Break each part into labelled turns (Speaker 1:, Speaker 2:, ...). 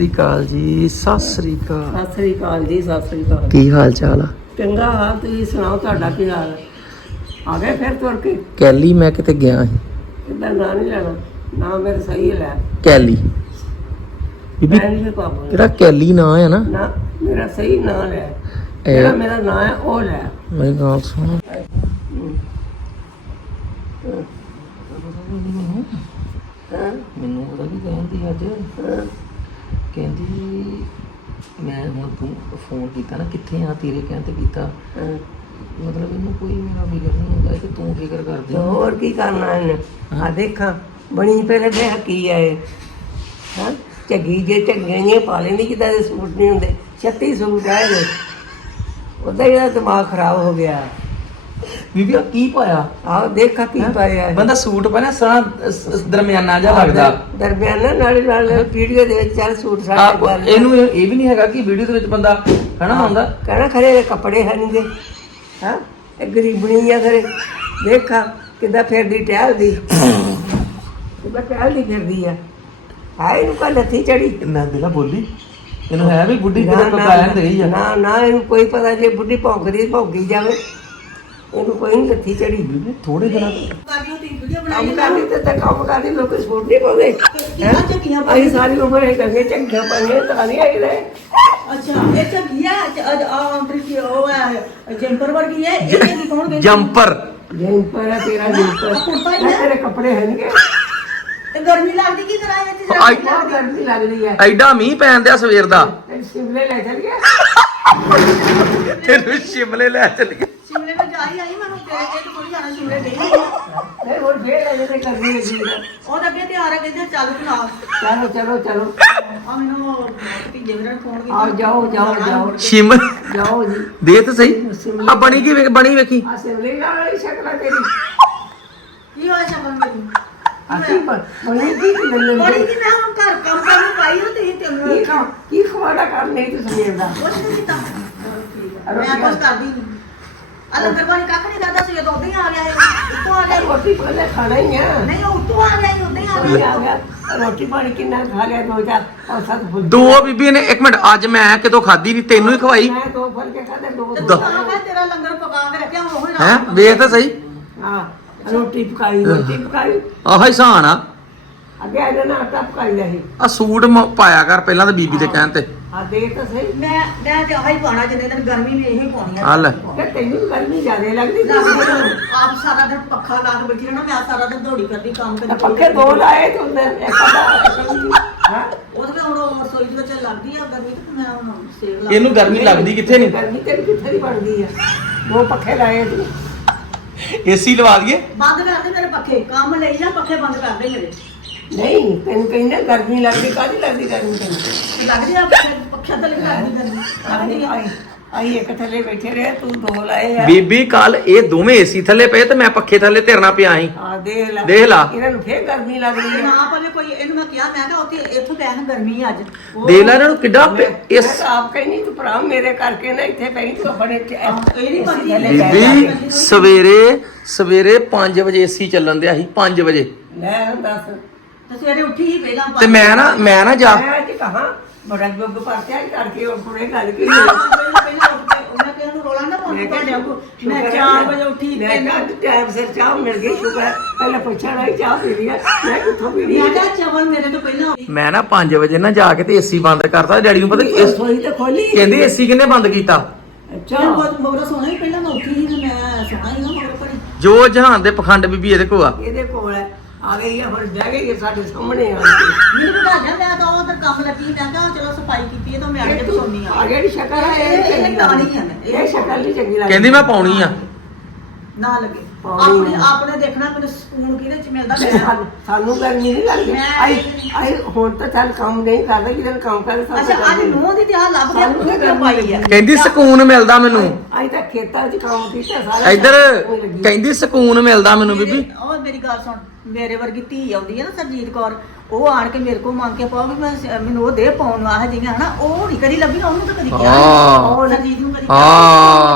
Speaker 1: ਸਤਿ ਸ਼੍ਰੀ ਅਕਾਲ ਜੀ, ਸਤਿ ਸ਼੍ਰੀ ਅਕਾਲ।
Speaker 2: ਸਤਿ ਸ੍ਰੀ ਅਕਾਲ ਜੀ, ਸਤਿ ਸ੍ਰੀ ਅਕਾਲ।
Speaker 1: ਕੀ ਹਾਲ ਚਾਲ ਆ?
Speaker 2: ਚੰਗਾ ਹਾਲ, ਤੁਸੀਂ ਸੁਣਾਓ, ਤੁਹਾਡਾ ਕੀ ਹਾਲ ਹੈ? ਆ ਗਏ ਫਿਰ ਤੁਰ ਕੇ?
Speaker 1: ਕੈਲੀ ਮੈਂ ਕਿਤੇ ਗਿਆ ਸੀ।
Speaker 2: ਕਿੱਦਾਂ ਨਾਂ ਨਹੀਂ ਲੈਣਾ, ਨਾ ਮੇਰਾ ਸਹੀ ਹੈ ਲੈ।
Speaker 1: ਕੈਲੀ ਬੀਬੀ,
Speaker 2: ਮੈਂ ਨਹੀਂ ਪਾਪਾ
Speaker 1: ਜਿਹੜਾ ਕੈਲੀ ਨਾਂ ਹੈ ਨਾ,
Speaker 2: ਨਾ ਮੇਰਾ ਸਹੀ ਨਾਂ ਲੈ। ਜਿਹੜਾ ਮੇਰਾ ਨਾਂ ਹੈ ਉਹ ਲੈ।
Speaker 1: ਮੇਰੀ ਗੱਲ ਸੁਣ।
Speaker 2: ਹਾਂ
Speaker 1: ਮੈਨੂੰ ਪਤਾ ਕੀ ਕਹਿੰਦੀ ਅੱਜ, ਕਹਿੰਦੀ ਮੈਂ ਹੁਣ ਤੂੰ ਫੋਨ ਕੀਤਾ ਨਾ, ਕਿੱਥੇ ਆ ਤੇਰੇ ਕਹਿਣ ਤੇ ਕੀਤਾ। ਮਤਲਬ ਇਹਨੂੰ ਕੋਈ ਮੇਰਾ ਫਿਕਰ ਨਹੀਂ ਹੁੰਦਾ ਕਿ ਤੂੰ ਫਿਕਰ ਕਰਦੀ।
Speaker 2: ਹੋਰ ਕੀ ਕਰਨਾ ਇਹਨੇ? ਆ ਦੇਖਾਂ ਬਣੀ ਪਹਿਲੇ ਦੇਖ ਕੀ ਹੈ ਇਹ। ਹਾਂ ਝੱਗੀ ਜੇ ਝੱਗੀਆਂ ਪਾ ਲੈਂਦੀ, ਕਿਦਾਂ ਦੇ ਸੂਟ ਨਹੀਂ ਹੁੰਦੇ। 36 ਸੂਟ ਆਏ ਨੇ, ਉਹਦਾ ਇਹਦਾ ਦਿਮਾਗ ਖਰਾਬ ਹੋ ਗਿਆ।
Speaker 1: ਬੀਬੀ ਆ ਕੀ ਪਾਇਆ?
Speaker 2: ਆਹ ਦੇਖਾ ਕੀ ਪਾਇਆ ਹੈ।
Speaker 1: ਬੰਦਾ ਸੂਟ ਪਾਇਆ ਸਣਾ ਦਰਮਿਆਨਾ ਜਿਹਾ ਲੱਗਦਾ।
Speaker 2: ਦਰਮਿਆਨਾ ਨਾਲ ਵੀਡੀਓ ਦੇ ਵਿੱਚ ਚੱਲ ਸੂਟ ਸਾਡੇ
Speaker 1: ਇਹਨੂੰ ਇਹ ਵੀ ਨਹੀਂ ਹੈਗਾ ਕਿ ਵੀਡੀਓ ਦੇ ਵਿੱਚ ਬੰਦਾ ਹਨਾ ਹੁੰਦਾ
Speaker 2: ਕਹਿਣਾ ਖਰੇ ਦੇ ਕੱਪੜੇ ਹੈ ਨਹੀਂ ਗੇ। ਹਾਂ ਇਹ ਗਰੀਬਣੀ ਆ ਖਰੇ। ਦੇਖਾ ਕਿੱਦਾਂ ਫਿਰਦੀ ਟਹਿਲਦੀ, ਕਿੱਦਾਂ ਟਹਿਲਦੀ ਫਿਰਦੀ ਆ। ਹੈ ਇਹਨੂੰ ਕਾ ਲੱਥੀ ਚੜੀ।
Speaker 1: ਮੈਂ ਦਿਲਾ ਬੋਲੀ ਇਹਨੂੰ ਹੈ ਵੀ ਬੁੱਢੀ ਕਿਤੇ ਪਕਾਇਆ ਤੇ ਗਈ ਆ।
Speaker 2: ਨਾ ਨਾ ਇਹਨੂੰ ਕੋਈ ਪਤਾ ਜੇ ਬੁੱਢੀ ਭੌਂਕਦੀ ਭੌਂਕੀ ਜਾਵੇ, ਇਹਨੂੰ ਕੋਈ ਨਹੀਂ ਲੱਥੀ ਚੜੀ।
Speaker 1: ਥੋੜੇ ਦਿਨਾਂ
Speaker 2: ਕੰਮ ਕਰਦੀ ਤੇ ਕੰਮ ਕਰਦੀ, ਲੋਕ ਸੂਟ ਨਹੀਂ ਪਾਉਂਦੇ। ਅਸੀਂ ਸਾਰੀ ਉਮਰ ਇਹ ਕਰਕੇ ਚੰਗੀਆਂ ਪਾਈਆਂ ਤਾਂ ਨਹੀਂ ਆਈ ਰਹੇ।
Speaker 3: ਅੱਛਾ ਇਹ ਝੱਗੀਆ ਅੰਤਰੀ ਉਹ ਹੈ ਜੰਪਰ ਵਰਗੀ ਹੈ। ਇਹ ਕੀ ਕੌਣ ਕਹਿੰਦਾ?
Speaker 1: ਜੰਪਰ
Speaker 2: ਜੈਂਪਰ ਹੈ ਤੇਰਾ ਜੈਂਪਰ। ਤੇਰੇ ਕੱਪੜੇ ਹੈ ਨਹੀਂ
Speaker 3: ਤੇ ਗਰਮੀ ਲੱਗਦੀ ਕੀ ਕਰਾਂ ਇਹ ਤੇ
Speaker 2: ਬਹੁਤ ਗਰਮੀ ਲੱਗਦੀ ਹੈ।
Speaker 1: ਐਡਾ ਮੀਂਹ ਪੈਣ ਦਿਆ ਸਵੇਰ ਦਾ।
Speaker 2: ਤੇ ਸ਼ਿਮਲੇ ਲੈ ਚੱਲ ਗਿਆ।
Speaker 1: ਤੈਨੂੰ ਸ਼ਿਮਲੇ ਲੈ ਚੱਲ ਗਿਆ।
Speaker 3: ਸ਼ਿਮਲੇ ਨੂੰ ਜਾ ਹੀ ਆਈ। ਮੈਨੂੰ ਤੇਰੇ ਤੇ ਥੋੜੀ ਜਾਣਾ ਸ਼ਿਮਲੇ ਨਹੀਂ।
Speaker 2: ਨਹੀਂ ਹੋਰ ਫੇਰ ਲੈ ਜੇ ਕਰਨੀ ਲੱਗੀ।
Speaker 3: ਉਹ ਤਾਂ ਅੱਗੇ ਤਿਆਰ ਆ, ਕਹਿੰਦੇ ਚੱਲ ਤੂੰ ਨਾਲ।
Speaker 2: ਚਲੋ ਚਲੋ ਚਲੋ
Speaker 3: ਆ ਮੈਨੂੰ ਭੀਜੇ ਵੀਰਾਂ ਫੋਨ ਕੀਤਾ।
Speaker 2: ਆਓ ਜਾਓ ਜਾਓ ਜਾਓ
Speaker 1: ਸ਼ਿਮਲ
Speaker 2: ਜਾਓ ਜੀ।
Speaker 1: ਦੇ ਤਾਂ ਸਹੀ ਆ ਬਣੀ ਕੀ ਬਣੀ ਵੇਖੀ।
Speaker 2: ਆ ਸ਼ਿਮਲੇ ਨਾਲ ਵਾਲੀ ਸ਼ਕਲ ਆ ਤੇਰੀ।
Speaker 3: ਕੀ ਹੋਇਆ ਸ਼ਕਲ ਮੇਰੀ?
Speaker 2: ਅਸੀਂ ਬਣੀ ਕੀ ਲੱਲੇ
Speaker 3: ਬੜੀ ਕੀ ਮੈਂ ਹੁਣ ਘਰ ਕੰਮ ਕਰਨ ਨੂੰ ਪਾਈ ਹੋ ਤੇ ਤੈਨੂੰ
Speaker 2: ਕੀ ਖਵਾੜਾ ਕਰ ਨਹੀਂ ਤੂੰ ਸਵੇਰ ਦਾ।
Speaker 3: ਕੁਛ ਨਹੀਂ ਕੀਤਾ ਮੈਂ ਕੁਛ ਕਰਦੀ ਨਹੀਂ। ਆ ਲੰਗਰ ਪਾਣੀ ਕੱਖ ਨਹੀਂ ਕਰਦਾ ਸੀ, ਉਦੋਂ ਹੀ ਆ ਗਿਆ ਇਹ। ਉੱਤੋਂ ਆ ਗਿਆ
Speaker 2: ਰੋਟੀ ਪਹਿਲੇ ਖਾਣਾ ਹੀ ਆ।
Speaker 3: ਨਹੀਂ ਉਹ ਉੱਤੋਂ ਆ ਗਿਆ ਹੀ, ਉਦੋਂ ਹੀ ਆ
Speaker 2: ਆ
Speaker 3: ਗਿਆ।
Speaker 2: ਗਿਆ ਰੋਟੀ ਪਾਣੀ ਕਿੰਨਾ ਖਾ ਲਿਆ, 2-4 ਔਰ 7 ਫੁੱਲ।
Speaker 1: ਦੋ ਬੀਬੀ ਨੇ ਇੱਕ ਮਿੰਟ ਅੱਜ ਮੈਂ ਕਿਤੋਂ ਖਾਦੀ ਨਹੀਂ, ਤੈਨੂੰ ਹੀ ਖਵਾਈ।
Speaker 2: ਮੈਂ 2 ਫੁੱਲ ਕੇ ਖਾਦੇ, 2
Speaker 3: ਤੇ ਤੂੰ ਆ ਗਿਆ ਤੇਰਾ ਲੰਗਰ ਪਕਾ ਕੇ ਰੱਖਿਆ ਉਹ ਹੀ
Speaker 1: ਹੈ ਵੇਖ ਤਾਂ ਸਹੀ।
Speaker 2: ਹਾਂ ਰੋਟੀ ਪਕਾਈ
Speaker 1: ਆਹ ਹੀ ਸਾਨ ਆ।
Speaker 2: ਅੱਗੇ ਇਹਨਾਂ ਨੇ ਆਟਾ ਪਕਾਈ ਦਾ ਸੀ।
Speaker 1: ਆ ਸੂਟ ਪਾਇਆ ਕਰ ਪਹਿਲਾਂ ਤਾਂ ਬੀਬੀ ਦੇ ਕਹਿਣ ਤੇ।
Speaker 2: ਆ ਦੇ ਤਾਂ ਸਹੀ।
Speaker 3: ਮੈਂ ਤੇ ਆਹੀ ਪਾਉਣਾ ਜਿੰਨੇ ਦਿਨ ਗਰਮੀ ਵੀ ਇਹੀ ਪਾਉਣੀ ਆ।
Speaker 1: ਆ ਲੈ
Speaker 2: ਕਿ ਤੈਨੂੰ ਗਰਮੀ ਜ਼ਿਆਦਾ ਲੱਗਦੀ।
Speaker 3: ਆਪ ਸਾਰਾ ਦਿਨ ਪੱਖਾ ਲਾ ਕੇ ਬੈਠੀ ਰਹਿਣਾ, ਮੈਂ ਸਾਰਾ ਦਿਨ ਦੌੜੀ ਕਰਦੀ ਕੰਮ
Speaker 2: ਤਾਂ
Speaker 3: ਕਰਦੀ।
Speaker 2: ਪੱਖੇ 2 ਲਾਏ ਤੇ ਅੰਦਰ ਇੱਕ ਅੱਧਾ ਹਾਂ
Speaker 3: ਉਹਦੇ ਵਿੱਚ ਹੁਣ ਰਸੋਈ ਦੇ ਵਿੱਚ ਲੱਗਦੀ ਆ ਗਰਮੀ, ਤੇ ਮੈਂ ਹੁਣ ਸੇਕ ਲਾ।
Speaker 1: ਇਹਨੂੰ ਗਰਮੀ ਲੱਗਦੀ ਕਿੱਥੇ ਨਹੀਂ।
Speaker 2: ਗਰਮੀ ਤੇਰੀ ਕਿੱਥੇ ਦੀ ਬਣਦੀ ਆ? 2 ਪੱਖੇ ਲਾਏ ਤੂੰ।
Speaker 1: ਏਸੀ ਲਵਾ ਦਈਏ।
Speaker 3: ਬੰਦ ਕਰ ਦੇ ਮੇਰੇ ਪੱਖੇ, ਕੰਮ ਲਈ ਜਾ, ਪੱਖੇ ਬੰਦ ਕਰ ਦੇ ਮੇਰੇ।
Speaker 2: ਨਹੀਂ ਤੈਨੂੰ ਕਹਿੰਦਾ ਗਰਮੀ ਲੱਗਦੀ, ਕਾਹਦੀ ਲੱਗਦੀ ਗਰਮੀ ਤੈਨੂੰ?
Speaker 3: ਤੇ ਲੱਗਦੀ ਆ ਪੱਖੇ ਥੱਲੇ ਵੀ ਲੱਗਦੀ ਗਰਮੀ। ਲੱਗਦੀ ਆ।
Speaker 2: ਆਈ ਇੱਕ ਥੱਲੇ ਬੈਠੇ ਰਹੇ, ਤੂੰ 2 ਲਾਏ ਆ।
Speaker 1: ਬੀਬੀ ਕੱਲ ਇਹ ਦੋਵੇਂ ਏਸੀ ਥੱਲੇ ਪਏ ਤੇ ਮੈਂ ਪੱਖੇ ਥੱਲੇ ਧਿਰਨਾ ਪਿਆ ਸੀ।
Speaker 2: ਹਾਂ ਦੇਖ ਲੈ ਇਹਨਾਂ ਨੂੰ ਫੇਰ ਗਰਮੀ ਲੱਗਦੀ
Speaker 3: ਤੇ
Speaker 2: ਹੈ।
Speaker 3: ਨਾ ਭਾਵੇਂ ਕੋਈ ਇਹਨੂੰ ਮੈਂ ਕਿਹਾ, ਮੈਂ ਕਿਹਾ ਉੱਥੇ ਇੱਥੋਂ ਪੈਣ ਗਰਮੀ ਅੱਜ।
Speaker 1: ਦੇਖ ਲੈ ਇਹਨਾਂ ਨੂੰ ਕਿੱਡਾ ਇਸ
Speaker 2: ਮੈਂ ਤਾਂ ਆਪ ਕਹਿੰਦੀ ਤੂੰ ਭਰਾ ਮੇਰੇ ਕਰਕੇ ਨਾ ਇੱਥੇ ਪੈਣੀ ਤੂੰ ਆਪਣੇ
Speaker 3: ਇਹ ਨਹੀਂ ਪਤਾ
Speaker 1: ਬੀਬੀ ਸਵੇਰੇ 5 ਵਜੇ ਏਸੀ ਚੱਲਣ ਦਿਆ ਸੀ। 5 ਵਜੇ
Speaker 2: ਲੈ ਹੁਣ ਦੱਸ।
Speaker 3: ਤੇ ਸਵੇਰੇ ਉੱਠੀ ਹੀ ਪਹਿਲਾਂ
Speaker 1: ਤੇ ਮੈਂ ਨਾ ਜਾ
Speaker 2: ਮੈਂ ਅੱਜ ਕਹਾਂ ਬੜਾ ਜੁਗ ਪਰਚਾ ਕਰਕੇ ਉਹ ਪੁਰੇ ਗੱਲ ਕੀ
Speaker 3: ਪਹਿਲਾਂ ਉੱਠ ਕੇ ਉਹਨਾਂ ਕਿਹਾ ਨੂੰ ਰੋਲਾ ਨਾ ਪਾਉਂਦੇ ਤੁਹਾਡੇ ਵਾਂਗੂ। ਮੈਂ 4 ਵਜੇ ਉੱਠੀ
Speaker 2: ਮੈਂ
Speaker 3: ਤੇ
Speaker 2: ਕਿਹਾ ਅੱਜ ਟਾਈਮ ਸਿਰ ਚਾਹ ਮਿਲ ਗਈ, ਸ਼ੁਕਰ। ਪਹਿਲਾਂ ਪੁੱਛਣਾ ਹੀ ਚਾਹ ਪੀ ਲਿਆ, ਮੈਂ ਕਿੱਥੋਂ ਪੀਣੀ
Speaker 3: ਮੈਂ ਕਿਹਾ ਚਵਲ ਮੇਰੇ ਤੋਂ ਪਹਿਲਾਂ
Speaker 1: ਮੈਂ ਨਾ 5 ਵਜੇ ਨਾ ਜਾ ਕੇ ਤੇ ਏਸੀ ਬੰਦ ਕਰਤਾ। ਡੈਡੀ ਨੂੰ ਪਤਾ ਇਸ
Speaker 2: ਰਸੋਈ ਤੇ ਖੋਲੀ।
Speaker 1: ਕਹਿੰਦੇ ਏਸੀ ਕਿੰਨੇ ਬੰਦ ਕੀਤਾ।
Speaker 2: ਅੱਛਾ
Speaker 3: ਬਹੁਤ ਮਗਰ ਸੋਣਾ ਹੀ ਪਹਿਲਾਂ ਮੈਂ ਉੱਠੀ ਸੀ ਤੇ ਮੈਂ ਸੋਣਾ ਹੀ ਨਾ ਮਗਰ ਪੜੀ।
Speaker 1: ਜੋ ਜਹਾਨ ਦੇ ਪਖੰਡ ਬੀਬੀ ਇਹਦੇ ਕੋਲ ਆ।
Speaker 2: ਇਹਦੇ ਕੋਲ ਹੈ, ਆ ਗਈ ਆ ਹੁਣ ਬਹਿ ਗਈ ਹੈ ਸਾਡੇ ਸਾਹਮਣੇ ਆ ਕੇ।
Speaker 3: ਮੈਨੂੰ ਬਤਾ ਜਾ, ਮੈਂ ਤਾਂ ਉਧਰ ਕੰਮ ਲੱਗੀ, ਮੈਂ ਕਿਹਾ ਚਲੋ ਸਫਾਈ ਕੀਤੀ ਹੈ ਤਾਂ ਮੈਂ ਅੱਗੇ ਸੋਣੀ ਆ।
Speaker 2: ਆ ਜਿਹੜੀ ਸ਼ਕਲ ਹੈ ਇਹ ਚੰਗੀ
Speaker 3: ਟਾਣੀ ਆ।
Speaker 2: ਇਹ ਸ਼ਕਲ ਨਹੀਂ ਚੰਗੀ ਲੱਗਦੀ।
Speaker 1: ਕਹਿੰਦੀ ਮੈਂ ਪਾਉਣੀ ਆ।
Speaker 3: ਨਾ ਲੱਗੇ
Speaker 2: ਪਾਉਣੀ
Speaker 3: ਆਪਣੇ ਦੇਖਣਾ ਮੈਨੂੰ ਸਕੂਨ ਕਿਹਦੇ ਚ ਮਿਲਦਾ।
Speaker 2: ਸਾਨੂੰ ਗਰਮੀ ਨਹੀਂ ਲੱਗਦੀ। ਆਈ ਹੁਣ ਤਾਂ ਚੱਲ ਕੰਮ ਨਹੀਂ ਕਰਦਾ, ਜਿਹਦੇ ਕੰਮ ਕਰਦੇ
Speaker 3: ਅੱਛਾ ਅੱਜ ਨੂੰਹ ਦੀ ਤੇ ਆ ਲੱਭ ਗਿਆ, ਤੂੰ ਕਿਉਂ ਪਾਈ ਆ?
Speaker 1: ਕਹਿੰਦੀ ਸਕੂਨ ਮਿਲਦਾ ਮੈਨੂੰ।
Speaker 2: ਆਈ ਤਾਂ ਖੇਤਾਂ 'ਚ ਕੰਮ ਕੀਤਾ ਸਾਰਾ।
Speaker 1: ਇੱਧਰ ਕਹਿੰਦੀ ਸਕੂਨ ਮਿਲਦਾ ਮੈਨੂੰ ਬੀਬੀ।
Speaker 3: ਉਹ ਮੇਰੀ ਗੱਲ ਸੁਣ, ਮੇਰੇ ਵਰਗੀ ਧੀ ਆਉਂਦੀ ਹੈ ਨਾ ਸਰਜੀਤ ਕੌਰ, ਉਹ ਆਣ ਕੇ ਮੇਰੇ ਕੋਲ ਮੰਗ ਕੇ ਪਾਓ ਵੀ ਮੈਨੂੰ ਉਹ ਦੇ ਪਾਉਣ ਵਾਸਤੇ ਜਿਵੇਂ ਹਨਾ, ਉਹ ਨਹੀਂ ਕਦੀ ਲੱਭੀ, ਉਹਨੂੰ ਤਾਂ ਕਦੀ ਕਿਹਾ
Speaker 1: ਹਾਂ
Speaker 3: ਸਰਜੀਤ ਨੂੰ ਕਦੀ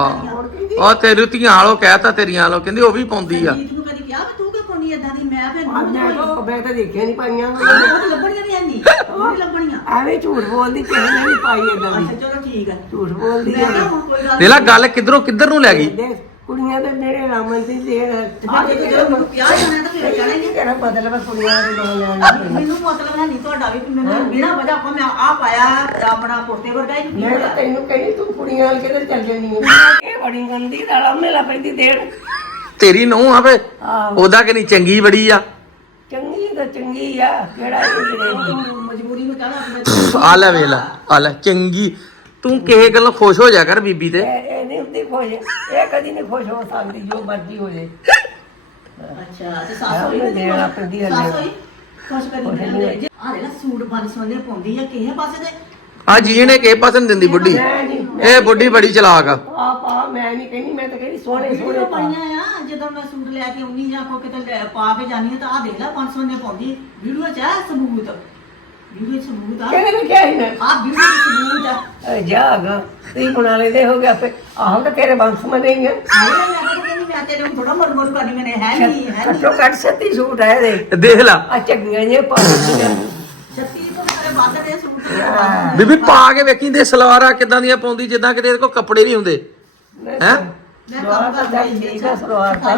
Speaker 1: ਉਹ ਤੇਰੀ ਧੀਆਂ ਵਾਲੋ ਕਹਿਤਾ ਤੇਰੀਆਂ ਵਾਲੋ ਕਹਿੰਦੀ ਉਹ ਵੀ ਪਾਉਂਦੀ ਆ।
Speaker 3: ਸਰਜੀਤ ਨੂੰ ਕਦੀ ਕਿਹਾ ਵੀ ਤੂੰ ਕਿਉਂ ਪਾਉਣੀ ਏਦਾਂ ਦੀ? ਮੈਂ ਫਿਰ
Speaker 2: ਮੈਂ ਤਾਂ ਦੇਖਿਆ ਨਹੀਂ ਪਾਈਆਂ
Speaker 3: ਉਹ ਤਾਂ ਲੱਭਣੀਆਂ ਵੀ ਨਹੀਂ ਉਹ ਨਹੀਂ ਲੱਭਣੀਆਂ।
Speaker 2: ਐਵੇਂ ਝੂਠ ਬੋਲਦੀ ਕਿਸੇ ਨੇ ਨਹੀਂ ਪਾਈ ਏਦਾਂ ਦੀ
Speaker 3: ਅੱਛਾ ਚਲੋ ਠੀਕ ਹੈ।
Speaker 2: ਝੂਠ ਬੋਲਦੀ
Speaker 3: ਮੈਂ
Speaker 2: ਹੈ
Speaker 3: ਕਿਹਾ ਹੁਣ ਕੋਈ ਗੱਲ
Speaker 1: ਦੇਖ ਲਾ ਗੱਲ ਕਿੱਧਰੋਂ ਕਿੱਧਰ ਨੂੰ ਲੈ ਗਈ।
Speaker 2: ਦੇਖ, ਕੁੜੀਆਂ ਦੇ ਮੇਰੇ ਰਾਮਨ ਦੀ ਦੇਣ
Speaker 3: ਆ ਜੇ ਜਦੋਂ ਮੈਨੂੰ ਵਿਆਹ ਜਾਣਾ ਤਾਂ ਫਿਰ ਜਾਣਾ ਹੀ ਹੈ।
Speaker 2: ਤੇਰਾ ਮਤਲਬ ਕੁੜੀਆਂ ਦੇ ਨਾਲ ਲੈਣ
Speaker 3: ਮੈਨੂੰ ਮਤਲਬ ਹੈ ਨਹੀਂ ਤੁਹਾਡਾ ਵੀ ਕਿ ਮੈਨੂੰ ਬਿਨਾਂ ਵਜ੍ਹਾ ਆਪਾਂ ਮੈਂ ਆ ਪਾਇਆ ਆਪਣਾ ਕੁੜਤੇ ਵਰਗਾ ਹੀ ਕੀ
Speaker 2: ਮੈਂ ਤਾਂ
Speaker 3: ਹੋਇਆ।
Speaker 2: ਤੈਨੂੰ ਕਹਿੰਦੀ ਤੂੰ ਕੁੜੀਆਂ ਵਾਲ ਕਿਤੇ ਚੱਲ ਜਾਣੀ ਹੈ ਇਹ ਬੜੀ ਗੰਦੀ ਦਾਲਾ ਮੇਲਾ ਪੈਂਦੀ ਦੇਣ
Speaker 1: ਤੇਰੀ ਨੂੰਹ ਆ ਵੇ
Speaker 2: ਆਹੋ
Speaker 1: ਉਹਦਾ ਕਿ ਨਹੀਂ ਚੰਗੀ ਬੜੀ ਆ।
Speaker 2: ਚੰਗੀ ਤਾਂ ਚੰਗੀ ਆ ਕਿਹੜਾ ਇਹ ਜਿਹੜੇ
Speaker 3: ਮਜਬੂਰੀ ਨੂੰ ਕਹਿਣਾ
Speaker 1: ਆ ਲੈ ਵੇਖ ਲੈ ਆ ਲੈ ਚੰਗੀ ਤੂੰ ਕਿਸੇ ਗੱਲੋਂ ਖੁਸ਼ ਹੋ ਜਾ ਕਰ ਬੀਬੀ ਤੇ।
Speaker 2: ਇਹ ਨਹੀਂ ਹੁੰਦੀ ਖੁਸ਼ ਇਹ ਕਦੀ ਨਹੀਂ ਖੁਸ਼ ਹੋ ਸਕਦੀ ਜੋ ਮਰਜ਼ੀ ਹੋ ਜਾਏ
Speaker 3: ਅੱਛਾ ਤੇ ਸੱਸ ਹੋਈ
Speaker 2: ਉਹਨੇ
Speaker 3: ਨਾ
Speaker 2: ਦੇਣਾ ਪੈਂਦੀ ਹੈ
Speaker 3: ਸੱਸ ਹੋਈ ਖੁਸ਼ ਕਰੀ ਦੇ ਆ ਦੇ ਸੂਟ ਬਣ ਸੋਨੇ ਪਾਉਂਦੀ ਆ ਕਿਸੇ ਪਾਸੇ ਦੇ
Speaker 1: ਆ ਜੀਣੇ ਕਿਸੇ ਪਾਸੇ ਨੀ ਦਿੰਦੀ ਬੁੱਢੀ।
Speaker 2: ਮੈਂ ਨਹੀਂ
Speaker 1: ਇਹ ਬੁੱਢੀ ਬੜੀ ਚਲਾਕ ਆ।
Speaker 2: ਪਾ ਮੈਂ ਨਹੀਂ ਕਹਿੰਦੀ ਮੈਂ ਤਾਂ ਕਹਿੰਦੀ ਸੋਹਣੇ ਸੋਹਣੇ
Speaker 3: ਵੀਡੀਓ
Speaker 2: ਪਾ
Speaker 3: ਪਾਈਆਂ ਆ ਜਦੋਂ ਮੈਂ ਸੂਟ ਲੈ ਕੇ ਆਉਣੀ ਜਾਂ ਕੋ ਕਿਤੇ ਪਾ ਕੇ ਜਾਨੀ ਤਾਂ ਆ ਦੇਖ ਲੈ 500 ਨੇ ਪਾਉਂਦੀ ਵੀਡੀਓ ਚ ਆ ਸਬੂਤ ਵੀਡੀਓ ਚ ਸਬੂਤ ਆ
Speaker 2: ਕਿਹਨੇ ਲਿਖਿਆ ਸੀ ਮੈਂ
Speaker 3: ਆ ਵੀਡੀਓ ਚ ਸਬੂਤ ਆ
Speaker 2: ਜਾਗਾ ਤੁਸੀਂ ਬਣਾ ਲੈਦੇ ਹੋ ਗਿਆ ਫੇ ਆਹ ਤਾਂ ਤੇਰੇ ਬੰਸ ਮਨੇ ਹੀ ਆ
Speaker 3: ਮੈਂ ਤੇਰੇ ਨੂੰ ਥੋੜਾ ਮਰਮਰ ਕਰਨੀ ਮੈਨੇ ਹੈ ਨਹੀਂ
Speaker 2: ਘੱਟੋ ਘੱਟ 37 ਸੂਟ ਹੈ ਦੇ
Speaker 1: ਦੇਖ ਲਾ
Speaker 2: ਆ ਚੰਗੀਆਂ ਜੇ ਪਾ ਦਿੱਤੀਆਂ
Speaker 3: 36 ਤੋਂ ਮੇਰੇ ਵੱਧ ਦੇ ਸੂਟ
Speaker 1: ਬੀਬੀ ਪਾ ਕੇ ਵੇਖੀ ਦੇ ਸਲਵਾਰਾਂ ਕਿਦਾਂ ਦੀਆਂ ਪਾਉਂਦੀ ਜਿੱਦਾਂ ਕਿਤੇ ਇਹਦੇ ਕੋਲ ਕੱਪੜੇ ਨਹੀਂ ਹੁੰਦੇ ਹੈ।
Speaker 3: ਮੈਂ ਕੰਮ ਕਰਦਾ ਹੀ
Speaker 2: ਠੀਕ ਆ ਸਲਵਾਰ ਤਾਂ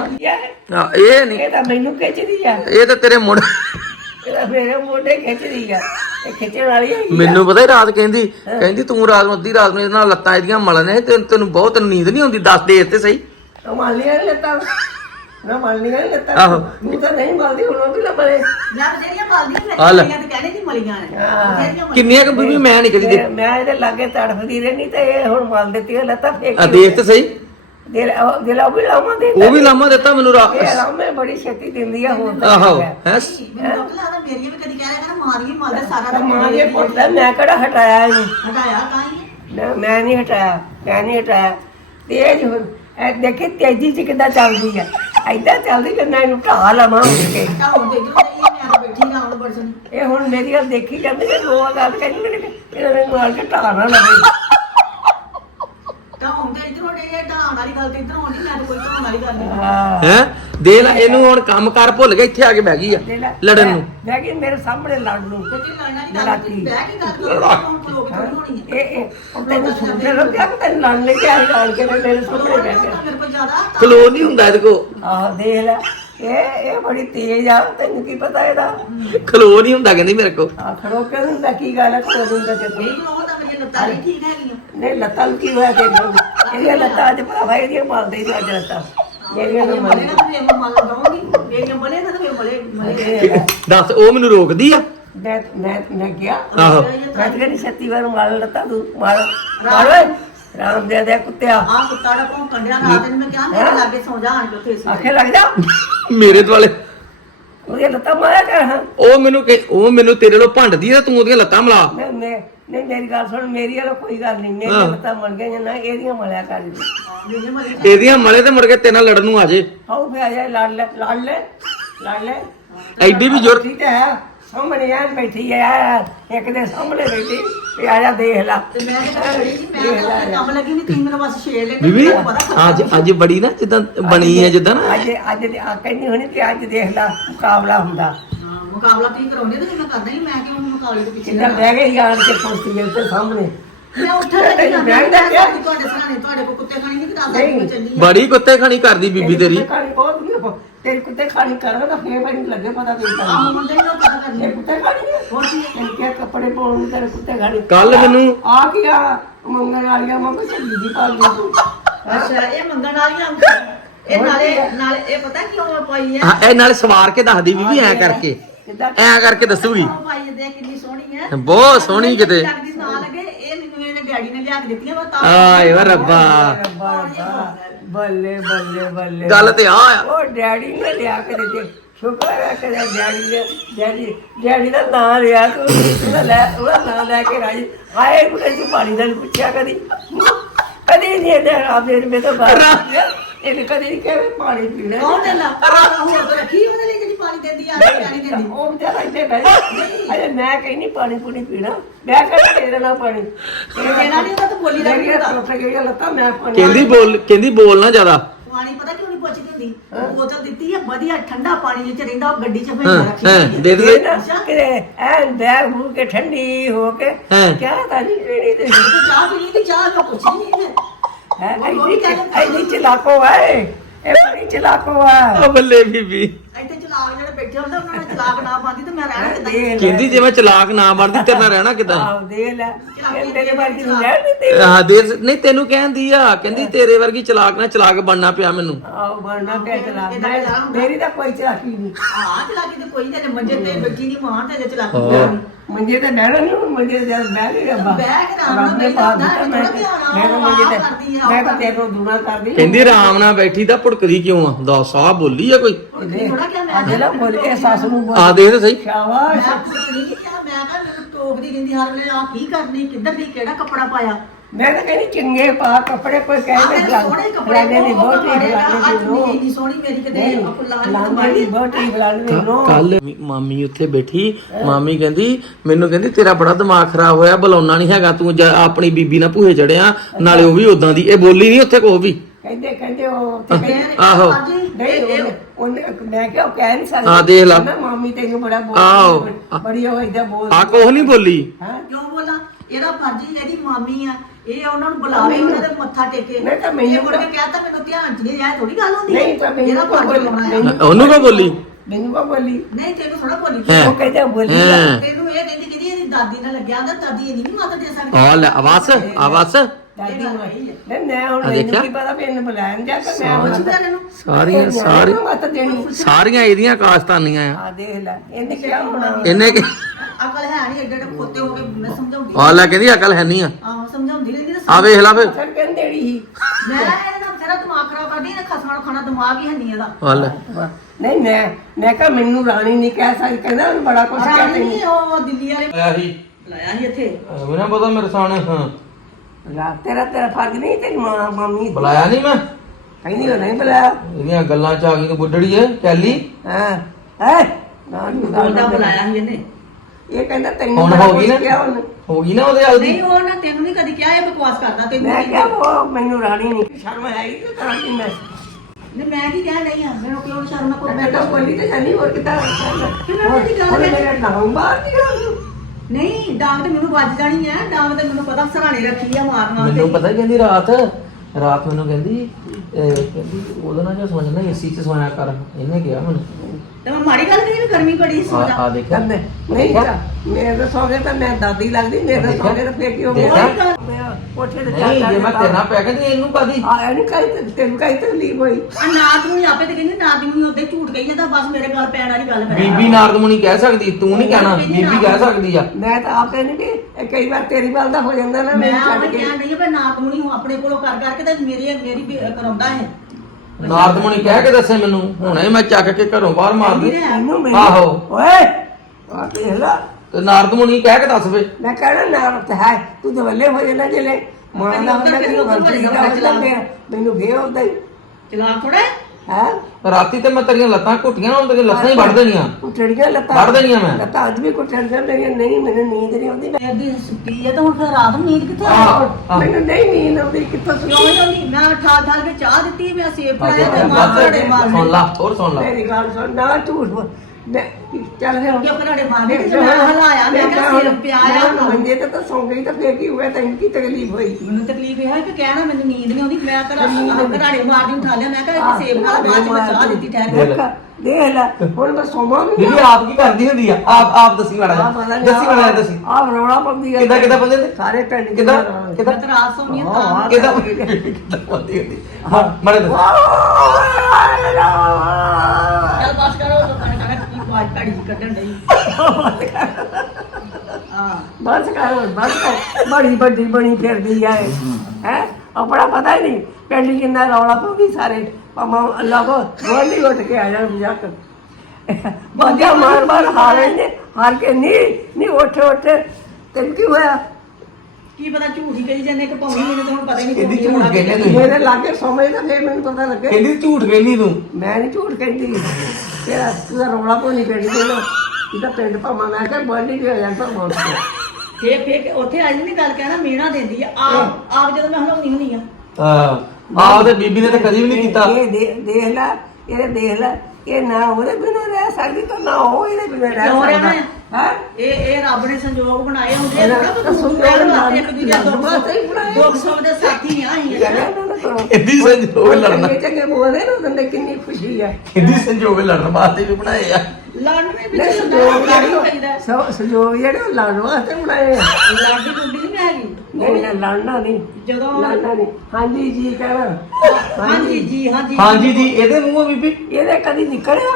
Speaker 1: ਇਹ ਨਹੀਂ
Speaker 2: ਇਹ ਤਾਂ ਮੈਨੂੰ ਖਿੱਚਦੀ ਆ
Speaker 1: ਇਹ ਤਾਂ ਤੇਰੇ ਮੁੰਡ
Speaker 2: ਇਹਦਾ ਮੇਰੇ ਮੋਢੇ ਖਿੱਚਦੀ ਆ ਇਹ ਖਿੱਚਣ ਵਾਲੀ ਹੈ
Speaker 1: ਮੈਨੂੰ ਪਤਾ ਹੀ ਰਾਤ ਕਹਿੰਦੀ ਤੂੰ ਰਾਤ ਨੂੰ ਅੱਧੀ ਰਾਤ ਨੂੰ ਇਹਦੇ ਨਾਲ ਲੱਤਾਂ ਇਹਦੀਆਂ ਮਲਣੇ ਤੈਨੂੰ ਬਹੁਤ ਨੀਂਦ ਨਹੀਂ ਆਉਂਦੀ ਦੱਸ ਦੇ ਤੇ ਸਹੀ।
Speaker 2: ਮਾਲੀਆਂ ਲੈਤਾ ਨਾ ਮਾਲੀਆਂ ਲੈਤਾ
Speaker 1: ਆਹੋ।
Speaker 2: ਤੂੰ ਤਾਂ ਨਹੀਂ ਮਾਲਦੀ ਹੁਣ ਉਹ ਵੀ ਨਾ ਮਲੇ
Speaker 3: ਮੈਂ ਬਥੇਰੀਆਂ ਪਾਲਦੀਆਂ
Speaker 1: ਆ ਲੈ।
Speaker 3: ਮੈਂ ਤਾਂ ਕਹਿੰਦੇ ਨਹੀਂ ਮਲੀਆਂ ਨੇ ਬਥੇਰੀਆਂ
Speaker 1: ਕਿੰਨੀਆਂ ਕੁ ਬੀਬੀ ਮੈਂ ਨਹੀਂ ਕਦੀ ਦੇ
Speaker 2: ਮੈਂ ਇਹਦੇ ਲਾਗੇ ਤੜਫਦੀ ਰਹਿਣੀ ਤੇ ਇਹ ਹੁਣ ਮਲ ਦਿੱਤੀ ਲੱਤਾਂ ਫੇਕ
Speaker 1: ਆ ਦੇਖ ਤੇ ਸਹੀ
Speaker 2: ਦਿਲ ਉਹ ਵੀ ਲਾਵਾਂ ਦੇ
Speaker 1: ਉਹ ਵੀ ਲਾਮਾ ਦਿੱਤਾ ਮੈਨੂੰ
Speaker 2: ਇਹ ਲਾਮੇ ਬੜੀ ਛੇਤੀ ਦਿੰਦੀ ਆ ਹੋਰ ਤਾਂ
Speaker 1: ਆਹੋ
Speaker 2: ਹੈ।
Speaker 1: ਹੈ
Speaker 3: ਮੈਨੂੰ ਤਾਂ ਲੱਗਦਾ ਮੇਰੀਆਂ ਵੀ ਕਦੀ ਕਹਿ ਰਿਹਾ ਕਰ ਮਾਰੀਆਂ ਮਲਦਾ ਸਾਰਾ
Speaker 2: ਤਾਂ
Speaker 3: ਦਿਨ
Speaker 2: ਮਾਂ ਇਹ ਪੁੱਛਦਾ ਮੈਂ ਕਿਹੜਾ ਹਟਾਇਆ ਇਹਨੂੰ
Speaker 3: ਹਟਾਇਆ ਤਾਂ ਹੀ
Speaker 2: ਮੈਂ ਨਹੀਂ ਹਟਾਇਆ ਤੇਜ ਹੁਣ ਇਹ ਦੇਖੀ ਤੇਜ਼ੀ ਚ ਕਿੱਦਾਂ ਚੱਲਦੀ ਆ ਐਦਾਂ ਚੱਲਦੀ ਕਿ ਮੈਂ ਇਹਨੂੰ ਢਾ ਲਵਾਂ ਉੱਠ ਕੇ
Speaker 3: ਤਾਂ ਹੁਣ ਤੇ ਇਧਰੋਂ ਤੇ ਮੈਂ ਤਾਂ ਬੈਠੀ ਨਾ ਹੁਣ ਬਰਸਨ
Speaker 2: ਇਹ ਹੁਣ ਮੇਰੀ ਗੱਲ ਦੇਖੀ ਜਾਂਦੀ ਕਿ ਰੋਆ ਗੱਲ ਕਹਿੰਦੀ ਮੈਨੂੰ ਇਹਨਾਂ ਨੇ ਮਾਰ ਕੇ ਢਾ ਨਾ ਲਵੇ
Speaker 3: ਤਾਂ ਹੁਣ ਤੇ ਇਧਰੋਂ ਡੇ ਢਾਣ ਵਾਲੀ ਗੱਲ ਤੇ ਇਧਰੋਂ ਆਉਂਦੀ ਮੈਂ ਤਾਂ ਕੋਈ ਢਾਣ ਵਾਲੀ ਗੱਲ ਨਹੀਂ
Speaker 2: ਹਾਂ
Speaker 1: ਹੈ ਦੇ ਲੈ ਇਹਨੂੰ ਹੁਣ ਕੰਮ ਕਰ ਭੁੱਲ ਗਿਆ ਇੱਥੇ ਆ ਕੇ ਬਹਿ ਗਈ ਆ ਲੜਨ ਨੂੰ।
Speaker 2: ਮੈਂ ਕਿ ਮੇਰੇ ਸਾਹਮਣੇ ਲੜ ਲੂ
Speaker 3: ਤੇ ਕੀ ਲੜਨਾ ਦੀ ਗੱਲ ਤੇ ਬਹਿ ਕੇ ਗੱਲ ਕਰੋ ਹੁਣ ਖਲੋ ਕੇ ਥੋੜੀ ਹੋਣੀ ਹੈ
Speaker 2: ਇਹ ਤੈਨੂੰ ਸੁਣਦੇ ਲੱਗਿਆ ਕਿ ਤੈਨੂੰ ਲੜਨ ਲੈ ਕੇ ਆਣ ਕੇ ਮੇਰੇ ਸਾਹਮਣੇ ਬਹਿ ਗਿਆ
Speaker 3: ਮੇਰੇ ਕੋਲ ਜ਼ਿਆਦਾ
Speaker 1: ਖਲੋ ਨਹੀਂ ਹੁੰਦਾ ਇਹਦੇ ਕੋ
Speaker 2: ਆਹ ਦੇਖ ਲੈ ਇਹ ਬੜੀ ਤੇਜ਼ ਆ ਤੈਨੂੰ ਕੀ ਪਤਾ ਇਹਦਾ
Speaker 1: ਖਲੋ ਨਹੀਂ ਹੁੰਦਾ ਕਹਿੰਦੀ ਮੇਰੇ ਕੋ।
Speaker 2: ਆ ਖੜੋ ਕੇ ਹੁੰਦਾ ਕੀ ਗੱਲ ਹੈ ਖੜੋ ਹੁੰਦਾ ਤੇ
Speaker 3: ਇਹ ਉਹ ਤਾਂ ਮੇਰੀ ਲੱਤਾਂ ਨਹੀਂ ਠੀਕ ਹੈਗੀਆਂ
Speaker 2: ਨਹੀਂ ਲੱਤਾਂ ਨੂੰ ਕੀ ਹੋਇਆ ਤੈਨੂੰ ਇਹਦੀਆਂ ਲੱਤਾਂ ਅੱਜ ਭਰਾਵਾ ਇਹਦੀਆਂ ਮਲਦੇ ਹੀ ਅੱਜ ਲੱਤਾਂ ਮੇਰੀਆਂ ਨੂੰ
Speaker 3: ਮਲੇ ਨਾ ਤੇ ਮੈਂ ਮੰਨ ਲਵਾਂਗੀ ਮੇਰੀਆਂ ਮਲੇ ਨਾ ਤੇ ਮਲੇ ਮਲੇ
Speaker 1: ਦੱਸ ਉਹ ਮੈਨੂੰ ਰੋਕਦੀ ਆ।
Speaker 2: ਮੈਂ ਗਿਆ
Speaker 1: ਆਹੋ
Speaker 2: ਮੈਂ ਤੇ ਕਹਿੰਦੀ 36 ਵਾਰ ਮਾਰ ਲੱਤਾਂ ਤੂੰ ਮਾਰ ਰਾਮ ਦੇ ਕੁੱਤਿਆ
Speaker 3: ਆ ਕੁੱਤਾ ਦਾ ਭੌਂਕਣ ਡਿਆ ਰਾਤ ਨੂੰ ਮੈਂ ਕਿਹਾ ਮੇਰੇ ਲਾਗੇ ਸੌ ਜਾ ਆਣ ਕੇ ਉੱਥੇ ਸੀ
Speaker 2: ਆਖੇ ਲੱਗ ਜਾ
Speaker 1: ਮੇਰੇ ਦੁਆਲੇ
Speaker 2: ਉਹਦੀਆਂ ਲੱਤਾਂ ਮਾਰਿਆ ਕਰ ਹਾਂ
Speaker 1: ਉਹ ਮੈਨੂੰ ਤੇਰੇ ਲੋ ਭੰਡਦੀ ਆ ਤੂੰ ਉਹਦੀਆਂ ਲੱਤਾਂ ਮਲਾ।
Speaker 2: ਨਹੀਂ ਮੇਰੀ ਗੱਲ ਸੁਣ ਮੇਰੀ ਵਾਲਾ ਕੋਈ ਗੱਲ ਨਹੀਂ ਮੇਰੀਆਂ ਲੱਤਾਂ ਮਲ ਗਈਆਂ ਨਾ ਇਹਦੀਆਂ ਮਲਿਆ ਕਰ ਦੀ
Speaker 3: ਮੇਰੇ ਮਲੇ
Speaker 1: ਇਹਦੀਆਂ ਮਲੇ ਤੇ ਮੁੜ ਕੇ ਤੇਰੇ ਨਾਲ ਲੜਨ ਨੂੰ ਆ ਜੇ।
Speaker 2: ਆਓ ਫੇ ਆ ਜਾ ਲੜ ਲੈ
Speaker 1: ਐਡੀ ਵੀ ਜ਼ੋਰ
Speaker 2: ਠੀਕ ਹੈ ਸਾਹਮਣੇ ਆ ਬੈਠੀ ਆ ਇੱਕ ਦੇ ਸਾਹਮਣੇ ਬੈਠੀ ਤੇ ਆ ਜਾ ਦੇਖ ਲੈ
Speaker 3: ਤੇ ਮੈਂ ਤਾਂ ਖੜੀ ਸੀ ਮੈਂ ਤਾਂ ਕੰਮ ਲੱਗੀ ਨਹੀਂ ਤੀ ਮੈਨੂੰ ਬਸ ਛੇੜ ਲੈ
Speaker 1: ਬੀਬੀ ਅੱਜ ਬੜੀ ਨਾ ਜਿੱਦਾਂ ਬਣੀ ਹੈ ਜਿੱਦਾਂ ਨਾ
Speaker 2: ਅੱਜ ਆ ਕਹਿੰਦੀ ਹੋਣੀ ਤੇ ਅੱਜ ਦੇਖ ਲੈ ਮੁਕਾਬਲਾ ਹੁੰਦਾ
Speaker 3: ਮੁਕਾਬਲਾ ਕੀ ਕਰਾਉਂਦੇ ਤੇ ਮੈਂ ਕਰਦਾ ਹੀ ਮੈਂ ਕਿਉਂ ਮੁਕਾਬਲੇ ਦੇ ਪਿੱਛੇ
Speaker 2: ਕਿੱਦਾਂ ਬਹਿ ਗਈ ਯਾਰ ਕੇ ਕੁਰਸੀ ਦੇ ਉੱਤੇ ਸਾਹਮਣੇ
Speaker 3: ਮੈਂ ਉੱਠਣ ਲੱਗੀ ਨਾ ਮੈਂ ਤੁਹਾਡੇ ਸਾਹਮਣੇ ਤੁਹਾਡੇ ਕੋ ਕੁੱਤੇ ਖਾਣੀ ਨਹੀਂ ਕਿਤਾਬ
Speaker 2: ਨਹੀਂ।
Speaker 3: ਚੱਲੀ
Speaker 1: ਬੜੀ ਕੁੱਤੇ ਖਾਣੀ ਕਰਦੀ ਬੀਬੀ ਤੇਰੀ।
Speaker 2: ਖਾਣੀ ਬਹੁਤ ਨਹੀਂ ਤੇਰੀ ਕੁੱਤੇ ਖਾਣੀ ਕਰਨਾ ਤਾਂ ਫੇਰ ਮੈਨੂੰ ਲੱਗੇ ਪਤਾ ਨਹੀਂ
Speaker 3: ਆਹ
Speaker 2: ਕਰਨਾ
Speaker 3: ਮੁੰਡੇ ਨੂੰ ਪਤਾ ਕਰਨੀ
Speaker 2: ਇਹ ਕੁੱਤੇ ਖਾਣੀ ਹੈ
Speaker 3: ਹੋਰ ਕੀ
Speaker 2: ਇਹ ਕਿਆ ਕੱਪੜੇ ਪਾਉਣ ਨੂੰ ਤੇਰੇ ਕੁੱਤੇ ਖਾਣੀ
Speaker 1: ਕੱਲ ਮੈਨੂੰ
Speaker 2: ਆ ਕੀ ਆ ਮੰਗਣ ਵਾਲੀਆਂ ਮੰਗ ਚੱਲੀ ਦੀ ਪਾ ਲਈ ਤੂੰ
Speaker 3: ਅੱਛਾ ਇਹ ਮੰਗਣ ਵਾਲੀਆਂ ਇਹ ਨਾਲੇ ਇਹ ਪਤਾ ਕਿਉਂ ਪਾਈ ਹੈ
Speaker 1: ਇਹ ਨਾਲ ਸਵਾਰ ਕੇ ਦੱਸਦੀ ਬੀਬੀ ਐ ਕਰਕੇ
Speaker 2: ਕਿੱਦਾਂ
Speaker 1: ਐ ਕਰਕੇ ਦੱਸੂਗੀ।
Speaker 3: ਉਹ ਪਾਈ ਦੇ ਕਿੰਨੀ ਸੋਹਣੀ ਹੈ
Speaker 1: ਬਹੁਤ ਸੋਹਣੀ ਕਿਤੇ।
Speaker 3: ਲੱਗਦੀ ਨਾ ਲੱਗੇ ਇਹ ਮੈਨੂੰ ਮੇਰੇ ਡੈਡੀ ਨੇ ਲਿਆ ਕੇ ਦਿੱਤੀਆਂ ਮੈਂ ਤਾਂ
Speaker 1: ਆਏ ਓ ਰੱਬਾ
Speaker 2: ਬੱਲੇ ਬੱਲੇ ਬੱਲੇ
Speaker 1: ਗੱਲ ਤੇ ਆ ਆ
Speaker 2: ਉਹ ਡੈਡੀ ਨੇ ਲਿਆ ਕੇ ਦਿੱਤੇ ਸ਼ੁਕਰ ਹੈ ਕਿ ਡੈਡੀ ਦਾ ਨਾਂ ਲਿਆ ਤੂੰ ਉਹਦਾ ਨਾਂ ਲੈ ਕੇ ਰਾਜੀ ਆਏ ਬੁੜੇ ਤੂੰ ਪਾਣੀ ਦਾ ਨੀ ਪੁੱਛਿਆ ਕਦੀ ਨਹੀਂ ਇਹਦੇ ਆਪੇ ਮੇ ਤਾਂ ਬਾਹਰ ਇਹ ਕਦੀ ਨਹੀਂ ਕਹੇ ਪਾਣੀ ਪੀਣਾ
Speaker 3: ਕੌਣ ਦਿੰਦਾ ਹੋਰ ਤਾਂ ਰੱਖੀ ਉਹਦੇ ਲਈ ਜਿਹੜੀ ਪਾਣੀ ਦਿੰਦੀ ਆ ਪਾਣੀ ਦਿੰਦੀ
Speaker 2: ਉਹ ਵਿਚਾਰਾ ਇੱਥੇ ਬੈਠ ਅਜੇ ਮੈਂ ਕਹੀ ਨਹੀਂ ਪਾਣੀ ਪੂਣੀ ਪੀਣਾ ਮੈਂ ਕਹਿੰਦਾ ਤੇਰੇ ਨਾਲ ਪਾਣੀ
Speaker 3: ਇਹ ਦੇਣਾ ਨਹੀਂ ਉਹਦਾ ਤਾਂ ਬੋਲੀ ਦਾ ਨਹੀਂ ਹੁੰਦਾ
Speaker 2: ਲੱਤਾਂ ਮੈਂ ਪਾਣੀ
Speaker 1: ਕਹਿੰਦੀ ਬੋਲ ਨਾ ਜ਼ਿਆਦਾ
Speaker 3: ਪਾਣੀ ਪਤਾ ਕਿਉਂ ਨਹੀਂ ਨਹੀਂ ਪੁੱਛਦੀ ਹੁੰਦੀ ਬੋਤਲ ਦਿੱਤੀ ਹੈ ਵਧੀਆ ਠੰਡਾ ਪਾਣੀ ਵਿੱਚ ਰਹਿੰਦਾ ਉਹ ਗੱਡੀ 'ਚ ਭੇਜਿਆ ਰੱਖੀ ਹੋਈ ਹੈ।
Speaker 1: ਦੇ ਦੇ
Speaker 2: ਕਿਤੇ ਐਨ ਬੈਗ ਹੋ ਕੇ ਠੰਡੀ ਹੋ ਕੇ ਚਾਹ ਤਾਂ ਨਹੀਂ ਪੀਣੀ ਤੇ
Speaker 3: ਚਾਹ ਪੀਣੀ ਤੇ ਚਾਹ ਮੈਂ ਪੁੱਛੀ ਨਹੀਂ
Speaker 2: ਐਨੀ ਚਲਾਕੋ ਹੈ ਇਹ ਬੜੀ ਚਲਾਕੋ ਹੈ
Speaker 1: ਉਹ ਬੱਲੇ ਬੀਬੀ
Speaker 3: ਇੱਥੇ ਚਲਾਕ ਜਿਹੜੇ ਬੈਠੇ ਹੁੰਦੇ ਉਹਨਾਂ ਨੇ ਚਲਾਕ ਨਾ ਪਾਉਂਦੀ ਤੇ ਮੈਂ ਰਹਿਣਾ ਕਿੱਦਾਂ ਹੀ?
Speaker 1: ਕਹਿੰਦੀ ਜੇ ਮੈਂ ਚਲਾਕ ਨਾ ਬਣਦੀ ਤੇਰੇ ਨਾਲ ਰਹਿਣਾ ਕਿਦਾਂ
Speaker 2: ਆਹ ਦੇ ਲੈ ਇਹ ਤੇਰੇ ਵਰਗੀ ਨੂੰ ਰਹਿਣ ਦਿੱਤੇ
Speaker 1: ਹਾਂ ਦੇ ਨਹੀਂ ਤੈਨੂੰ ਕਹਿੰਦੀ ਆ ਕਹਿੰਦੀ ਤੇਰੇ ਵਰਗੀ ਚਲਾਕ ਨਾਲ ਚਲਾਕ ਬਣਨਾ ਪਿਆ ਮੈਨੂੰ
Speaker 2: ਆਹ ਬਣਨਾ ਪਿਆ ਚਲਾਕ ਮੇਰੀ ਤਾਂ ਕੋਈ ਚਲਾਕੀ ਨਹੀਂ
Speaker 3: ਆਹ ਚਲਾਕੀ ਤੇ ਕੋਈ ਨਹੀਂ ਮੰਜੇ ਤੇ ਬੱਜੀ ਨਹੀਂ ਮਾਰ ਤੇ ਚਲਾਕੀ
Speaker 2: ਮੰਜੇ ਤੇ ਬਹਿਣਾ ਨਹੀਂ ਮੰਜੇ ਤੇ ਜਦ ਬਹਿ ਗਈ ਰੱਬਾ
Speaker 3: ਬਹਿ ਕੇ ਆਰਾਮ ਨਾਲ
Speaker 2: ਰੱਬ ਨੇ ਪਾ ਦਿੱਤਾ ਮੈਂ ਤਾਂ ਮੰਜੇ ਤੇ ਮੈਂ ਤਾਂ ਤੇਰੇ ਨੂੰ ਦੁਨਾ ਕਰਦੀ
Speaker 1: ਕਹਿੰਦੀ ਆਰਾਮ ਨਾਲ ਬੈਠੀ ਤਾਂ ਭੁੜਕਦੀ ਕਿਉਂ ਆ ਦੱਸ ਆ ਬੋਲੀ ਆ ਕੋਈ
Speaker 3: ਥੋੜਾ ਕਿਹਾ ਮੈਂ
Speaker 2: ਜਿਹੜਾ ਬੋਲ ਇਹ ਸੱਸ ਨੂੰ ਬੋਲ
Speaker 1: ਆ ਦੇਖ ਤੇ ਸਹੀ
Speaker 2: ਸ਼ਾਬਾਸ਼
Speaker 3: ਨਹੀਂ ਕਿਹਾ ਮੈਂ ਕਿਹਾ ਮੈਨੂੰ ਟੋਕਦੀ ਕਹਿੰਦੀ ਹਰ ਵੇਲੇ ਆ ਕੀ ਕਰਨੀ ਕਿੱਧਰ ਦੀ ਕਿਹੜਾ ਕੱਪੜਾ ਪਾਇਆ
Speaker 2: ਮੈਂ ਤਾਂ ਕਹਿੰਦੀ ਚੰਗੇ ਪਾ ਕੱਪੜੇ ਕੋਈ ਕਹੇ ਤੇ
Speaker 3: ਸੋਹਣੇ ਕੱਪੜੇ
Speaker 2: ਦੀ ਬਹੁਤ ਹੀ
Speaker 3: ਅੱਜ ਨਹੀਂ ਇੰਨੀ ਸੋਹਣੀ ਮੇਰੀ ਕਿਤੇ
Speaker 2: ਲਾਂਦੇ ਦੀ ਬਹੁਤ ਹੀ ਬਲਾਂਦੇ ਨੋ
Speaker 1: ਕੱਲ ਮਾਮੀ ਉੱਥੇ ਬੈਠੀ ਮਾਮੀ ਕਹਿੰਦੀ ਮੈਨੂੰ ਕਹਿੰਦੀ ਤੇਰਾ ਬੜਾ ਦਿਮਾਗ ਖਰਾਬ ਹੋਇਆ ਬੁਲਾਉਣਾ ਨਹੀਂ ਹੈਗਾ ਤੂੰ ਆਪਣੀ ਬੀਬੀ ਨਾਲ ਭੂਹੇ ਚੜਿਆ ਨਾਲੇ ਉਹ ਵੀ ਉਦਾਂ ਦੀ ਇਹ ਬੋਲੀ ਨਹੀਂ ਉੱਥੇ ਕੋਈ ਵੀ
Speaker 2: ਕਹਿੰਦੇ ਉਹ
Speaker 1: ਆਹੋ
Speaker 2: ਨਹੀਂ ਉਹਨੇ ਮੈਂ ਕਿਹਾ ਉਹ ਕਹਿ ਨਹੀਂ ਸਕਦਾ
Speaker 1: ਆ ਦੇਖ ਲਾ
Speaker 2: ਮਾਮੀ ਤੈਨੂੰ ਬੜਾ
Speaker 1: ਆਹੋ।
Speaker 2: ਬੋਲ ਬੜੀ ਉਹ ਇਦਾਂ ਬੋਲ
Speaker 1: ਆ ਕੋਹ ਨਹੀਂ ਬੋਲੀ
Speaker 2: ਹਾਂ
Speaker 3: ਕਿਉਂ ਬੋਲਾਂ ਇਹਦਾ ਫਰਜ਼ ਇਹਦੀ ਮਾਮੀ ਆ ਇਹ ਉਹਨਾਂ ਨੂੰ ਬੁਲਾਵੇ ਉਹਨਾਂ ਦੇ ਮੱਥਾ ਟੇਕੇ
Speaker 2: ਨਹੀਂ ਤਾਂ ਮੈਨੂੰ
Speaker 3: ਇਹ ਮੁੜ ਕੇ ਕਹਿਤਾ ਮੈਨੂੰ ਧਿਆਨ ਚ ਨਹੀਂ ਆਇਆ ਥੋੜੀ ਗੱਲ ਹੁੰਦੀ ਹੈ।
Speaker 2: ਨਹੀਂ ਤਾਂ ਮੈਨੂੰ
Speaker 3: ਇਹਦਾ
Speaker 2: ਕੋਈ
Speaker 3: ਫਰਜ਼ ਹੋਣਾ ਹੈ।
Speaker 1: ਉਹਨੂੰ ਕੋ ਬੋਲੀ
Speaker 2: ਮੈਨੂੰ ਕੋ ਬੋਲੀ
Speaker 3: ਨਹੀਂ ਤੈਨੂੰ ਥੋੜਾ ਬੋਲੀ
Speaker 2: ਉਹ ਕਹਿੰਦਾ ਬੋਲੀ
Speaker 3: ਤੈਨੂੰ ਇਹ ਕਹਿੰਦੀ ਕਿ ਇਹਦੀ ਦਾਦੀ ਨਾਲ ਲੱਗਿਆ ਹੁੰਦਾ ਦਾਦੀ ਇਹ ਨਹੀਂ ਮਤ ਦੇ ਸਕਦੀ
Speaker 1: ਆ ਲੈ ਆਵਾਸ
Speaker 2: ਦਾਦੀ ਨੂੰ ਨਹੀਂ ਮੈਂ ਹੁਣ ਮੈਨੂੰ ਕੀ ਪਤਾ ਵੀ ਇਹਨੂੰ ਬੁਲਾਇਆ ਜਾ ਕੇ ਮੈਂ
Speaker 3: ਪੁੱਛਦਾ ਇਹਨੂੰ
Speaker 1: ਸਾਰੀਆਂ
Speaker 2: ਮਤ ਦੇਣੀ
Speaker 1: ਸਾਰੀਆਂ ਇਹਦੀਆਂ ਕਾਸਤਾਨੀਆਂ ਆ
Speaker 2: ਆ ਦੇਖ ਲੈ ਇਹਨੇ ਕਿਹਾ ਹੋਣਾ
Speaker 1: ਇਹਨੇ ਕਿ
Speaker 3: ਅਕਲ ਹੈ ਨਹੀਂ ਐਡੇ ਪੋਤੇ ਹੋ ਕੇ ਮੈਂ ਸਮਝਾਉਂਦੀ
Speaker 1: ਆ ਲੈ ਕਹਿੰਦੀ ਅਕਲ ਹੈ ਨਹੀਂ ਆ
Speaker 3: ਆਹੋ ਸਮਝਾਉਂਦੀ ਰਹਿੰਦੀ ਨਾ
Speaker 1: ਆ ਵੇਖ ਲਾ ਫੇ
Speaker 2: ਸਰ ਕਹਿੰਦੇ ਹੀ
Speaker 3: ਮੈਂ ਇਹਦੇ ਨਾਲ ਤੇਰਾ ਦਿਮਾਗ ਖਰਾਬ ਕਰਦੀ ਇਹਨੇ ਖਸਮਾਂ ਨੂੰ ਖਾਣਾ ਦਿਮਾਗ ਹੀ ਹੈ ਨਹੀਂ ਇਹਦਾ
Speaker 1: ਆ ਲੈ
Speaker 2: ਨਹੀਂ ਮੈਂ ਕਹਾ ਮੈਨੂੰ ਰਾਣੀ ਨਹੀਂ ਕਹਿ ਸਕਦੀ ਕਹਿੰਦਾ ਉਹਨੂੰ ਬੜਾ ਕੁਝ
Speaker 3: ਰਾਣੀ
Speaker 2: ਕਹਿੰਦੇ
Speaker 3: ਨਹੀਂ ਉਹ ਦਿੱਲੀ ਵਾਲੇ
Speaker 1: ਆਇਆ ਸੀ
Speaker 3: ਲਾਇਆ ਸੀ ਇੱਥੇ
Speaker 1: ਮੈਨੂੰ ਪਤਾ ਮੇਰੇ ਸਾਹਮਣੇ ਹਾਂ
Speaker 2: ਤੇਰਾ ਫਰਜ਼ ਨਹੀਂ ਤੇਰੀ ਮਾਮੀ
Speaker 1: ਬੁਲਾਇਆ ਨਹੀਂ ਮੈਂ
Speaker 2: ਕਹਿੰਦੀ ਉਹ ਨਹੀਂ ਬੁਲਾਇਆ
Speaker 1: ਇਹਦੀਆਂ ਗੱਲਾਂ ਚ ਆ ਗਈ ਤੂੰ ਬੁੱਢੜੀ ਐ ਕੈਲੀ
Speaker 2: ਹਾਂ ਹੈ ਨਾ
Speaker 3: ਬੋਲਦਾ ਬੁਲਾਇਆ ਸੀ ਇਹਨੇ
Speaker 2: ਇਹ ਕਹਿੰਦਾ ਤੈਨੂੰ
Speaker 1: ਹੁਣ
Speaker 2: ਬੜਾ
Speaker 1: ਹੋ
Speaker 2: ਕੁਝ
Speaker 1: ਗਈ ਨਾ
Speaker 2: ਕਿਹਾ ਉਹਨੇ
Speaker 1: ਹੋ ਗਈ ਨਾ ਉਹਦੇ ਹਲਦੀ
Speaker 3: ਨਹੀਂ ਉਹ ਨਾ ਤੈਨੂੰ ਨਹੀਂ ਕਦੀ ਕਿਹਾ ਇਹ ਬਕਵਾਸ ਕਰਦਾ ਤੈਨੂੰ
Speaker 2: ਮੈਂ ਕਿਹਾ ਉਹ ਮੈਨੂੰ ਰਾਣੀ ਨਹੀਂ ਸ਼ਰਮ ਆਈ ਤੇ ਤਾਂ ਕਿ ਮੈਂ
Speaker 3: ਨਹੀਂ ਮੈਂ ਕੀ ਕਹਿ ਰਹੀ ਆ ਮੈਨੂੰ ਕਿਉਂ ਸ਼ਰਮ ਕੋ
Speaker 2: ਮੈਂ ਤਾਂ ਬੋਲੀ ਤੇ ਜਾਨੀ ਹੋਰ ਕਿਤਾ
Speaker 3: ਕਿਵੇਂ ਦੀ ਗੱਲ ਹੈ?
Speaker 2: ਮੇਰੇ ਨਾਮ ਬਾਹਰ ਦੀ ਗੱਲ
Speaker 3: ਨਹੀਂ ਡਾਂਗ ਤੇ ਮੈਨੂੰ ਵੱਜ ਜਾਣੀ ਹੈ ਡਾਂਗ ਤੇ ਮੈਨੂੰ ਪਤਾ ਸਰਾਣੇ ਰੱਖੀ ਆ ਮਾਰਨ ਵਾਸਤੇ
Speaker 1: ਮੈਨੂੰ ਪਤਾ ਕਹਿੰਦੀ ਰਾਤ ਮੈਨੂੰ ਕਹਿੰਦੀ ਉਹਦਾ ਨਾਲ ਜੋ ਸੋਣਾ ਨਾ ਏਸੀ ਚ ਸੋਇਆ ਕਰ ਇਹਨੇ ਕਿਹਾ ਮੈਨੂੰ
Speaker 3: ਤੇ ਮੈਂ ਮਾੜੀ ਗੱਲ ਕਰੀ ਵੀ ਗਰਮੀ ਬੜੀ ਸੋ ਜਾ
Speaker 1: ਆ ਦੇਖਿਆ
Speaker 2: ਕਹਿੰਦੇ ਨਹੀਂ ਮੇਰੇ ਤਾਂ ਸੌਗੇ ਤਾਂ ਮੈਂ ਦਾਦੀ ਲੱਗਦੀ ਮੇਰੇ ਸੌਗੇ ਤਾਂ ਫੇਰ ਕੀ ਹੋ ਗਿਆ ਮੈਂ ਕੋਠੇ ਤੇ
Speaker 1: ਨਹੀਂ ਜੇ ਮੈਂ ਤੇਰੇ ਨਾਲ ਪੈ ਕਹਿੰਦੀ ਇਹਨੂੰ ਕਾਦੀ
Speaker 2: ਆਇਆ ਨਹੀਂ ਕਹੀ ਤੈਨੂੰ ਕਹੀ ਤਕਲੀਫ ਹੋਈ
Speaker 3: ਆ ਨਾਤ ਨੂੰ ਆਪੇ ਤੇ ਕਹਿੰਦੀ ਨਾਤ ਨੂੰ ਉਹਦੇ ਝੂਠ ਕਹੀ ਜਾਂਦਾ ਬਸ ਮੇਰੇ ਗੱਲ ਪੈਣ ਵਾਲੀ ਗੱਲ ਪੈ
Speaker 1: ਬੀਬੀ ਨਾਰਦਮੁਨੀ ਕਹਿ ਸਕਦੀ ਤੂੰ ਨਹੀਂ ਕਹਿਣਾ ਬੀਬੀ ਕਹਿ ਸਕਦੀ ਆ
Speaker 2: ਮੈਂ ਤਾਂ ਆਪ ਕਹਿੰਦੀ ਕਿ ਇਹ ਕਈ ਵਾਰ ਤੇਰੀ ਵੱਲ ਦਾ ਹੋ ਜਾਂਦਾ ਨਾ
Speaker 3: ਮੈਂ
Speaker 2: ਮੈਨੂੰ ਛੱਡ
Speaker 3: ਉਹ
Speaker 2: ਕੇ
Speaker 3: ਕਹਿਣ ਨਹੀਂ ਪਰ ਨਾਤ ਨੂੰ ਨਹੀਂ ਆਪਣੇ ਕੋਲੋਂ ਕਰ ਕਰਕੇ ਤੇ ਮੇਰੀ ਵੀ ਕਰਾਉਂਦਾ ਹੈ
Speaker 1: ਨਾਰਦਮੁਨੀ ਕਹਿ ਕੇ ਦੱਸੇ ਮੈਨੂੰ ਹੁਣੇ ਮੈਂ ਚੱਕ ਕੇ ਘਰੋਂ ਬਾਹਰ ਮਾਰ ਦੇ
Speaker 2: ਇਹਨੂੰ ਮੈਨੂੰ
Speaker 1: ਆਹੋ
Speaker 2: ਓਏ ਆ ਦੇਖ ਲਾ
Speaker 1: ਤੇ ਨਾਰਦਮੁਨੀ ਕਹਿ ਕੇ ਦੱਸ ਵੇ
Speaker 2: ਮੈਂ ਕਹਿਣਾ ਨਾ ਤਾਂ ਹੈ ਤੂੰ ਤਾਂ ਵੱਲੇ ਹੋ ਜਾਣਾ ਜਲੇ ਮਾਂ ਦਾ ਹੁੰਦਾ ਕਿ ਵਰਤੀ ਦਾ ਹੁੰਦਾ ਮੈਨੂੰ ਫੇਰ ਹੁੰਦਾ ਹੀ
Speaker 3: ਚਲਾ ਥੋੜਾ
Speaker 2: ਹੈ
Speaker 1: ਰਾਤੀ ਤੇ ਮੈਂ ਤੇਰੀਆਂ ਲੱਤਾਂ ਘੁੱਟੀਆਂ ਹੁਣ ਤੇਰੀਆਂ ਲੱਤਾਂ ਹੀ ਵੱਢ ਦੇਣੀਆਂ
Speaker 2: ਕੁੱਟੜੀਆਂ ਲੱਤਾਂ
Speaker 1: ਵੱਢ ਦੇਣੀਆਂ ਮੈਂ
Speaker 2: ਲੱਤਾਂ ਅੱਜ ਵੀ ਕੁੱਟਣ ਜਾਂਦੀਆਂ ਨਹੀਂ ਮੈਨੂੰ ਨੀਂਦ ਨਹੀਂ ਆਉਂਦੀ
Speaker 3: ਫੇਰ ਦੀ ਸੁੱਤੀ ਹੈ ਤਾਂ ਹੁਣ ਫਿਰ ਰਾਤ ਨੂੰ ਨੀਂਦ ਕਿੱਥੇ
Speaker 2: ਮੈਨੂੰ ਨਹੀਂ ਨੀਂਦ ਆਉਂਦੀ ਕਿੱਥੋਂ
Speaker 3: ਕਿਉਂ ਨਹੀਂ ਆਉਂਦੀ ਮੈਂ ਠਾਲ ਕੇ ਚਾਹ ਦਿੱਤੀ ਮੈਂ ਸੇਬ ਬਣਾਇਆ ਤੇ ਮਾਂ ਘੜੇ ਮਾਰ
Speaker 1: ਸੁਣ ਲਾ ਹੋਰ ਸੁਣ ਲਾ
Speaker 2: ਮੇਰੀ ਗੱਲ ਸੁਣ ਨਾ ਝੂਠ ਮੈਂ ਚੱਲ ਰਿਹਾ
Speaker 3: ਕਿਉਂ ਘੜੇ ਮਾਰ ਕੇ ਤੇ ਮੈਂ ਹਲਾਇਆ ਮੈਂ ਕਿਹਾ ਸੇਬ ਪਿਆ ਆ
Speaker 2: ਮੰਜੇ ਤੇ ਤਾਂ ਸੌਂ ਗਈ ਤਾਂ ਫੇਰ ਕੀ ਹੋਇਆ ਤੈਨੂੰ ਕੀ ਤਕਲੀਫ ਹੋਈ
Speaker 3: ਮੈਨੂੰ ਤਕਲੀਫ ਇਹ ਹੈ ਕਿ ਕਹਿਣਾ ਮੈਨੂੰ ਨੀਂਦ ਨਹੀਂ ਆਉਂਦੀ ਮੈਂ ਘਰਾੜੇ ਮਾਰਦੀ ਉਠਾ ਲਿਆ ਮੈਂ ਕਿਹਾ ਇੱਕ ਸੇਬ ਨਾਲ ਬਾਅਦ ਵਿੱਚ ਚਾਹ ਦਿੱਤੀ ਠਹਿਰ ਕੇ
Speaker 2: ਦੇਖ ਲੈ ਹੁਣ ਮੈਂ ਸੌਵਾਂ ਵੀ
Speaker 1: ਦੀਦੀ ਆਪ ਕੀ ਕਰਦੀ ਹੁੰਦੀ ਆ ਆਪ ਦੱਸੀ ਮਾੜਾ ਜਿਹਾ ਦੱਸੀ ਮਾੜਾ ਜਿਹਾ ਦੱਸੀ
Speaker 2: ਆਹ ਰੌਲਾ ਪਾਉਂਦੀ ਆ
Speaker 1: ਕਿੱਦਾਂ ਬੰਦੇ ਨੇ
Speaker 2: ਸਾਰੇ ਪਿੰਡ
Speaker 1: ਕਿੱਦਾਂ
Speaker 3: ਮੈਂ ਤਾਂ ਰਾਤ ਸੌਂਦੀ ਹਾਂ ਤਾਂ
Speaker 1: ਕਿੱਦਾਂ ਬੰਦੀ ਹੁੰਦੀ ਹਾਂ ਮਾੜਾ ਦੱਸ
Speaker 3: ਚੱਲ ਬਸ ਕਰੋ ਲੋਕਾਂ ਨੇ ਕੀ ਆਵਾਜ਼ ਕਾੜੀ ਕੱਢਣ ਡਈ ਹਾਂ
Speaker 2: ਬਸ ਕਰ ਬੜੀ ਵੱਡੀ ਬਣੀ ਫਿਰਦੀ ਆ ਹੈ ਆਪਣਾ ਪਤਾ ਹੀ ਨਹੀਂ ਪਿੰਡ ਕਿੰਨਾ ਰੌਲਾ ਪਾਉਂਦੀ ਸਾਰੇ ਪਾਮਾ ਅੱਲਾ ਕੋ ਗੋਲੀ ਉੱਠ ਕੇ ਆ ਜਾਣ ਬਜਾਕ ਬਾਜਾ ਮਾਰ ਹਾਰੇ ਨੇ ਹਾਰ ਕੇ ਨਹੀਂ ਉੱਠ ਤੈਨੂੰ ਕੀ ਹੋਇਆ
Speaker 3: ਕੀ ਪਤਾ ਝੂਠ ਹੀ ਕਹੀ ਜਾਂਦੇ ਕਿ ਭਾਵੇਂ ਮੈਨੂੰ ਤਾਂ ਹੁਣ ਪਤਾ ਹੀ ਨਹੀਂ
Speaker 1: ਇਹਦੀ ਝੂਠ ਕਹਿੰਦੇ ਤੁਸੀਂ
Speaker 2: ਮੇਰੇ ਲਾਗੇ ਸਮਝ ਤਾਂ ਫੇਰ ਮੈਨੂੰ ਪਤਾ ਲੱਗੇ
Speaker 1: ਕਹਿੰਦੀ ਝੂਠ ਕਹਿੰਦੀ ਤੂੰ
Speaker 2: ਮੈਂ ਨਹੀਂ ਝੂਠ ਕਹਿੰਦੀ ਤੇਰਾ ਤੂੰ ਰੌਲਾ ਪਾਉਣੀ ਪੈਣੀ ਤੈਨੂੰ ਇਹਦਾ ਪਿੰਡ ਭਾਵਾਂ ਮੈਂ ਕਿਹਾ ਗੋਲੀ ਵੀ ਹੋ ਜਾਣ ਪਰ ਮੋੜ
Speaker 3: ਫੇਰ ਉੱਥੇ ਅੱਜ ਨਹੀਂ ਗੱਲ ਕਹਿਣਾ ਮੀਣਾ ਦਿੰਦੀ ਆ ਆਪ ਜਦੋਂ ਮੈਂ ਹਲਾਉਣੀ ਹੁੰਦੀ ਆ
Speaker 1: ਆਹ ਤੇ ਬੀਬੀ ਨੇ ਤਾਂ ਕਦੀ ਵੀ ਨਹੀਂ ਕੀਤਾ।
Speaker 2: ਇਹ ਦੇਖ ਲੈ, ਇਹ ਦੇਖ ਲੈ, ਇਹ ਨਾ ਉਹਦੇ ਬਿਨਾਂ ਰਹਿ ਸਕਦੀ ਤਾਂ ਨਾ ਉਹ ਇਹਦੇ ਬਿਨਾਂ ਰਹਿ
Speaker 3: ਕਿਉਂ ਰਹਿਣਾ
Speaker 2: ਸਕਦਾ।
Speaker 3: ਹੈ?
Speaker 2: ਹੈ
Speaker 3: ਇਹ ਰੱਬ ਨੇ ਸੰਜੋਗ ਬਣਾਏ ਹੁੰਦੇ ਆ ਨਾ,
Speaker 2: ਤਾਂ ਸੁਣ ਲੈ,
Speaker 3: ਇੱਕ ਦੂਜੇ ਦਾ ਦੁੱਖ ਸੁੱਖ ਦੇ ਸਾਥੀ ਆ ਅਸੀਂ।
Speaker 1: ਇਹਦੀ ਸੰਜੋਗ ਲੜਨਾ,
Speaker 2: ਚੰਗੇ ਬੋਲਦੇ ਨਾ ਉਹਦੇ ਅੰਦਰ ਕਿੰਨੀ ਖੁਸ਼ੀ ਆ।
Speaker 1: ਇਹਦੀ ਸੰਜੋਗ ਲੜਨ ਵਾਸਤੇ ਵੀ ਬਣਾਏ ਆ।
Speaker 3: ਲੜਨ ਵੀ
Speaker 2: ਨਹੀਂ,
Speaker 3: ਵਿੱਚ
Speaker 2: ਸੰਜੋਗ ਜਿਹੜੇ ਉਹ ਲੜਨ ਵਾਸਤੇ ਬਣਾਏ ਆ।
Speaker 3: ਲਾਡੀ ਗੁੱਡੀ ਨਹੀਂ ਹੈਗੀ।
Speaker 2: ਨਹੀਂ ਨਾ ਲੜਨਾ ਨਹੀਂ,
Speaker 3: ਜਦੋਂ
Speaker 2: ਲੜਨਾ ਨਹੀਂ। ਹਾਂਜੀ ਜੀ ਕਹਿਣਾ,
Speaker 3: ਹਾਂਜੀ ਜੀ ਹਾਂਜੀ
Speaker 1: ਹਾਂਜੀ ਜੀ, ਇਹਦੇ ਮੂੰਹੋਂ ਬੀਬੀ
Speaker 2: ਇਹਦੇ ਕਦੀ ਨਿਕਲਿਆ,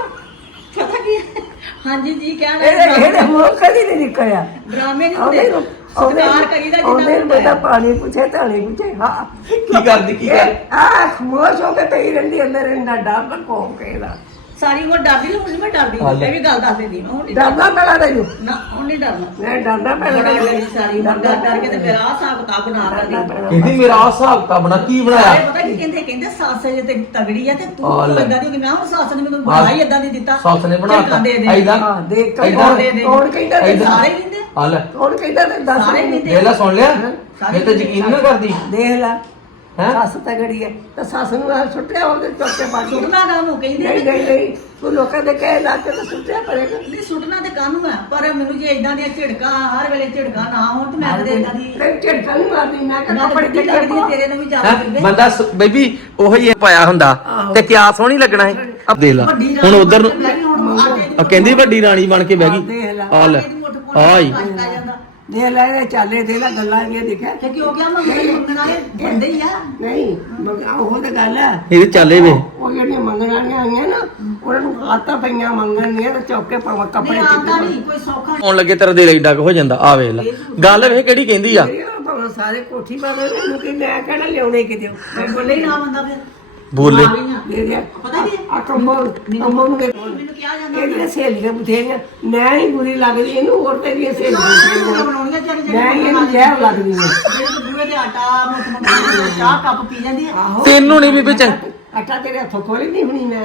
Speaker 3: ਪਤਾ ਕੀ ਹੈ? ਹਾਂਜੀ ਜੀ ਕਹਿਣਾ
Speaker 2: ਇਹਦੇ ਮੂੰਹ ਕਦੀ ਨਹੀਂ ਨਿਕਲਿਆ।
Speaker 3: ਡਰਾਮੇ ਨਹੀਂ
Speaker 2: ਉਹਦੇ
Speaker 3: ਹੁੰਦੇ, ਸਤਿਕਾਰ ਕਰੀਦਾ
Speaker 2: ਉਹਦੇ
Speaker 3: ਜਿੰਨਾ
Speaker 2: ਨੂੰ ਬੇਟਾ ਪਾਣੀ ਪੁੱਛੇ ਧਾਣੀ ਪੁੱਛੇ। ਹਾਂ
Speaker 1: ਕੀ ਕਰਦੀ ਕੀ ਕਰ
Speaker 2: ਆ ਖਮੋਸ਼ ਹੋ ਕੇ ਪਈ ਰਹਿੰਦੀ ਅੰਦਰ, ਇੰਨਾ ਡਰ ਕੋਮ ਕੇਦਾ
Speaker 3: ਸਾਰੀ ਉਮਰ ਡਰਦੀ ਹੁਣ ਮੈਂ ਡਰਦੀ ਇਹ ਵੀ ਗੱਲ ਦੱਸ ਦਿੰਦੀ ਮੈਂ ਹੁਣ ਨਹੀਂ
Speaker 2: ਡਰਦਾ ਪੈਣਾ ਤੈਨੂੰ।
Speaker 3: ਨਾ ਹੁਣ ਨਹੀਂ ਡਰਨਾ
Speaker 2: ਮੈਂ ਡਰਦਾ ਪੈਣਾ
Speaker 3: ਬੜਾ ਮੇਰੀ ਸਾਰੀ ਉਮਰ ਡਰ ਕੇ ਤੇ ਮੇਰਾ ਆਹ ਹਿਸਾਬ ਕਿਤਾਬ ਬਣਾ ਦਿੱਤਾ।
Speaker 1: ਇਹਦੀ ਮੇਰਾ ਆਹ ਹਿਸਾਬ ਕਿਤਾਬ ਬਣਾ ਕੀ ਬਣਾਇਆ।
Speaker 3: ਸਾਰੇ ਪਤਾ ਕੀ ਕਹਿੰਦੇ ਸੱਸ ਜੇ ਤੇ ਤਗੜੀ ਆ ਤੇ ਤੂੰ
Speaker 1: ਆ ਲੈ।
Speaker 3: ਇਦਾਂ ਦੀ ਹੋ ਗਈ। ਮੈਂ ਹੁਣ ਸੱਸ ਨੇ ਮੈਨੂੰ ਬਣਾ ਹੀ ਇਦਾਂ ਦੀ ਦਿੱਤਾ।
Speaker 1: ਸੱਸ ਨੇ ਬਣਾਤਾ
Speaker 3: ਝਟਕਾ ਦੇ ਦੇ।
Speaker 1: ਐਦਾਂ
Speaker 2: ਹਾਂ ਦੇਖ
Speaker 1: ਏਦਾਂ
Speaker 3: ਦੇ ਦੇ।
Speaker 2: ਕੌਣ ਕਹਿੰਦਾ ਤੇ
Speaker 1: ਏਦਾਂ।
Speaker 3: ਸਾਰੇ ਕਹਿੰਦੇ
Speaker 1: ਆ ਲੈ
Speaker 2: ਕੌਣ ਕਹਿੰਦਾ ਤੇ ਦੱਸ
Speaker 3: ਸਾਰੇ
Speaker 2: ਮੈਨੂੰ।
Speaker 3: ਕਹਿੰਦੇ
Speaker 1: ਇਹ ਲੈ ਸੁਣ ਲਿਆ, ਮੈਂ ਤਾਂ ਯਕੀਨ ਨਾ ਕਰਦੀ
Speaker 2: ਦੇਖ ਲੈ
Speaker 1: ਹੈ।
Speaker 2: ਸੱਸ ਤਗੜੀ ਹੈ ਤਾਂ ਸੱਸ ਨੂੰ ਆ ਸੁੱਟਿਆ ਉਹਦੇ ਚੌਕੇ ਪਾ ਕੇ।
Speaker 3: ਸੁੱਟਣਾ ਕਾਹਨੂੰ ਕਹਿੰਦੇ
Speaker 2: ਨਹੀਂ ਨਹੀਂ ਨਹੀਂ, ਤੂੰ ਲੋਕਾਂ ਦੇ ਕਹਿ ਲਾ ਕੇ ਤਾਂ ਸੁੱਟਿਆ ਪੜੇਗਾ।
Speaker 3: ਨਹੀਂ ਸੁੱਟਣਾ ਤੇ ਕਾਹਨੂੰ ਆ, ਪਰ ਮੈਨੂੰ ਜੇ ਇਦਾਂ ਦੀਆਂ ਝਿੜਕਾਂ ਹਰ ਵੇਲੇ ਝਿੜਕਾਂ ਨਾ ਹੋਣ ਤੇ ਮੈਂ ਤੇ ਇਦਾਂ ਦੀ
Speaker 2: ਤੇ ਝਟਕਾ ਨਹੀਂ ਮਾਰਦੀ। ਮੈਂ
Speaker 3: ਮੈਂ
Speaker 2: ਕਹਿੰਦਾ
Speaker 3: ਤਾਂ
Speaker 2: ਬੜੀ
Speaker 3: ਬੜੀ ਲੱਗਦੀ ਆ, ਤੇਰੇ ਨੂੰ ਵੀ ਜ਼ਿਆਦਾ
Speaker 1: ਹੈਂ?
Speaker 3: ਲੱਗਦੇ।
Speaker 1: ਬੰਦਾ ਬੇਬੀ ਉਹੀ ਪਾਇਆ ਹੁੰਦਾ ਤੇ ਕਿਆ ਸੋਹਣੀ ਲੱਗਣਾ ਹੈ। ਆ ਦੇ ਲਾ
Speaker 3: ਵੱਡੀ
Speaker 1: ਹੁਣ
Speaker 3: ਰਾਣੀ
Speaker 1: ਉਧਰ ਨੂੰ
Speaker 3: ਬਣ ਕੇ ਹੁਣ ਆਟੇ ਦੀ
Speaker 1: ਆ ਕਹਿੰਦੀ ਵੱਡੀ ਰਾਣੀ ਬਣ ਕੇ ਬਹਿ ਗਈ।
Speaker 2: ਦੇਖ ਲੈ
Speaker 1: ਆ ਲੈ
Speaker 3: ਆਟੇ ਦੀ ਮੁੱਠ ਪੁੱਠ
Speaker 1: ਆਈ
Speaker 3: ਕੱਟਦਾ ਜਾਂਦਾ।
Speaker 2: ਦੇਖ ਲੈ ਇਹਦੇ ਚਾਲੇ ਦੇ ਲੈ ਗੱਲਾਂ ਇਹ ਦੇਖਿਆ
Speaker 3: ਤੇ ਕਿਉਂ ਕਿਹਾ ਮੰਗਣਾ ਇਹ ਬੰਦੇ ਹੀ ਆ।
Speaker 2: ਨਹੀਂ ਉਹ ਤਾਂ ਗੱਲ ਹੈ।
Speaker 1: ਇਹਦੇ ਚਾਲੇ ਵੇ
Speaker 2: ਉਹ ਜਿਹੜੀਆਂ ਮੰਗਣ ਵਾਲੀਆਂ ਆਈਆਂ ਨਾ ਉਹਨਾਂ ਨੂੰ ਆਤਾਂ ਪਈਆਂ ਮੰਗਣ ਦੀਆਂ ਤੇ ਚੌਕੇ ਪਾਵਾਂ ਕੱਪੜੇ
Speaker 3: ਨਹੀਂ ਆਉਂਦਾ ਨਹੀਂ ਕੋਈ ਸੌਖਾ
Speaker 1: ਆਉਣ ਲੱਗੇ ਤੇਰਾ ਦਿਲ ਏਡਾ ਕੁ ਹੋ ਜਾਂਦਾ। ਆ ਵੇਖ ਲੈ ਗੱਲ ਵੇ ਕਿਹੜੀ ਕਹਿੰਦੀ ਆ।
Speaker 2: ਭਾਵੇਂ ਸਾਰੇ ਕੋਠੀ ਪਾਦੇ ਮੈਨੂੰ ਕਿ ਮੈਂ ਕਿਹੜਾ ਲਿਆਉਣੇ ਕਿਤੇ
Speaker 3: ਨਹੀਂ ਬੋਲੇ ਹੀ ਨਾ ਬੰਦਾ ਫਿਰ
Speaker 1: ਬੋਲੇ
Speaker 3: ਆ ਗਈਆਂ।
Speaker 2: ਦੇ ਦਿਆ
Speaker 3: ਪਤਾ ਕੀ ਹੈ?
Speaker 2: ਆ ਕੰਬੋ ਨੂੰ ਦੇ
Speaker 3: ਮੈਨੂੰ ਕਿਹਾ ਜਾਂਦਾ
Speaker 2: ਇਹਦੀਆਂ ਸਹੇਲੀਆਂ ਬਥੇਰੀਆਂ ਮੈਂ ਹੀ ਬੁਰੀ ਲੱਗਦੀ ਇਹਨੂੰ ਹੋਰ ਤੇਰੀਆਂ ਸਹੇਲੀਆਂ ਬਥੇਰੀਆਂ।
Speaker 3: ਬਣਾਉਣੀਆਂ ਚਾਰੀ
Speaker 2: ਮੈਂ ਹੀ ਇਹਨੂੰ ਜ਼ਹਿਰ ਲੱਗਦੀ ਹਾਂ।
Speaker 3: ਜਿਹੜੇ ਬੂਹੇ ਤੇ ਆਟਾ ਮੁੱਠ ਮੁੱਠ ਚਾਹ ਕੱਪ ਪੀ ਜਾਂਦੀ ਆ।
Speaker 2: ਆਹੋ
Speaker 1: ਤੈਨੂੰ ਨਹੀਂ ਬੀਬੀ ਚੰਗ
Speaker 2: ਆਟਾ ਤੇਰੇ ਹੱਥੋਂ ਖੋਲੀ ਨਹੀਂ ਹੁਣੀ ਮੈਂ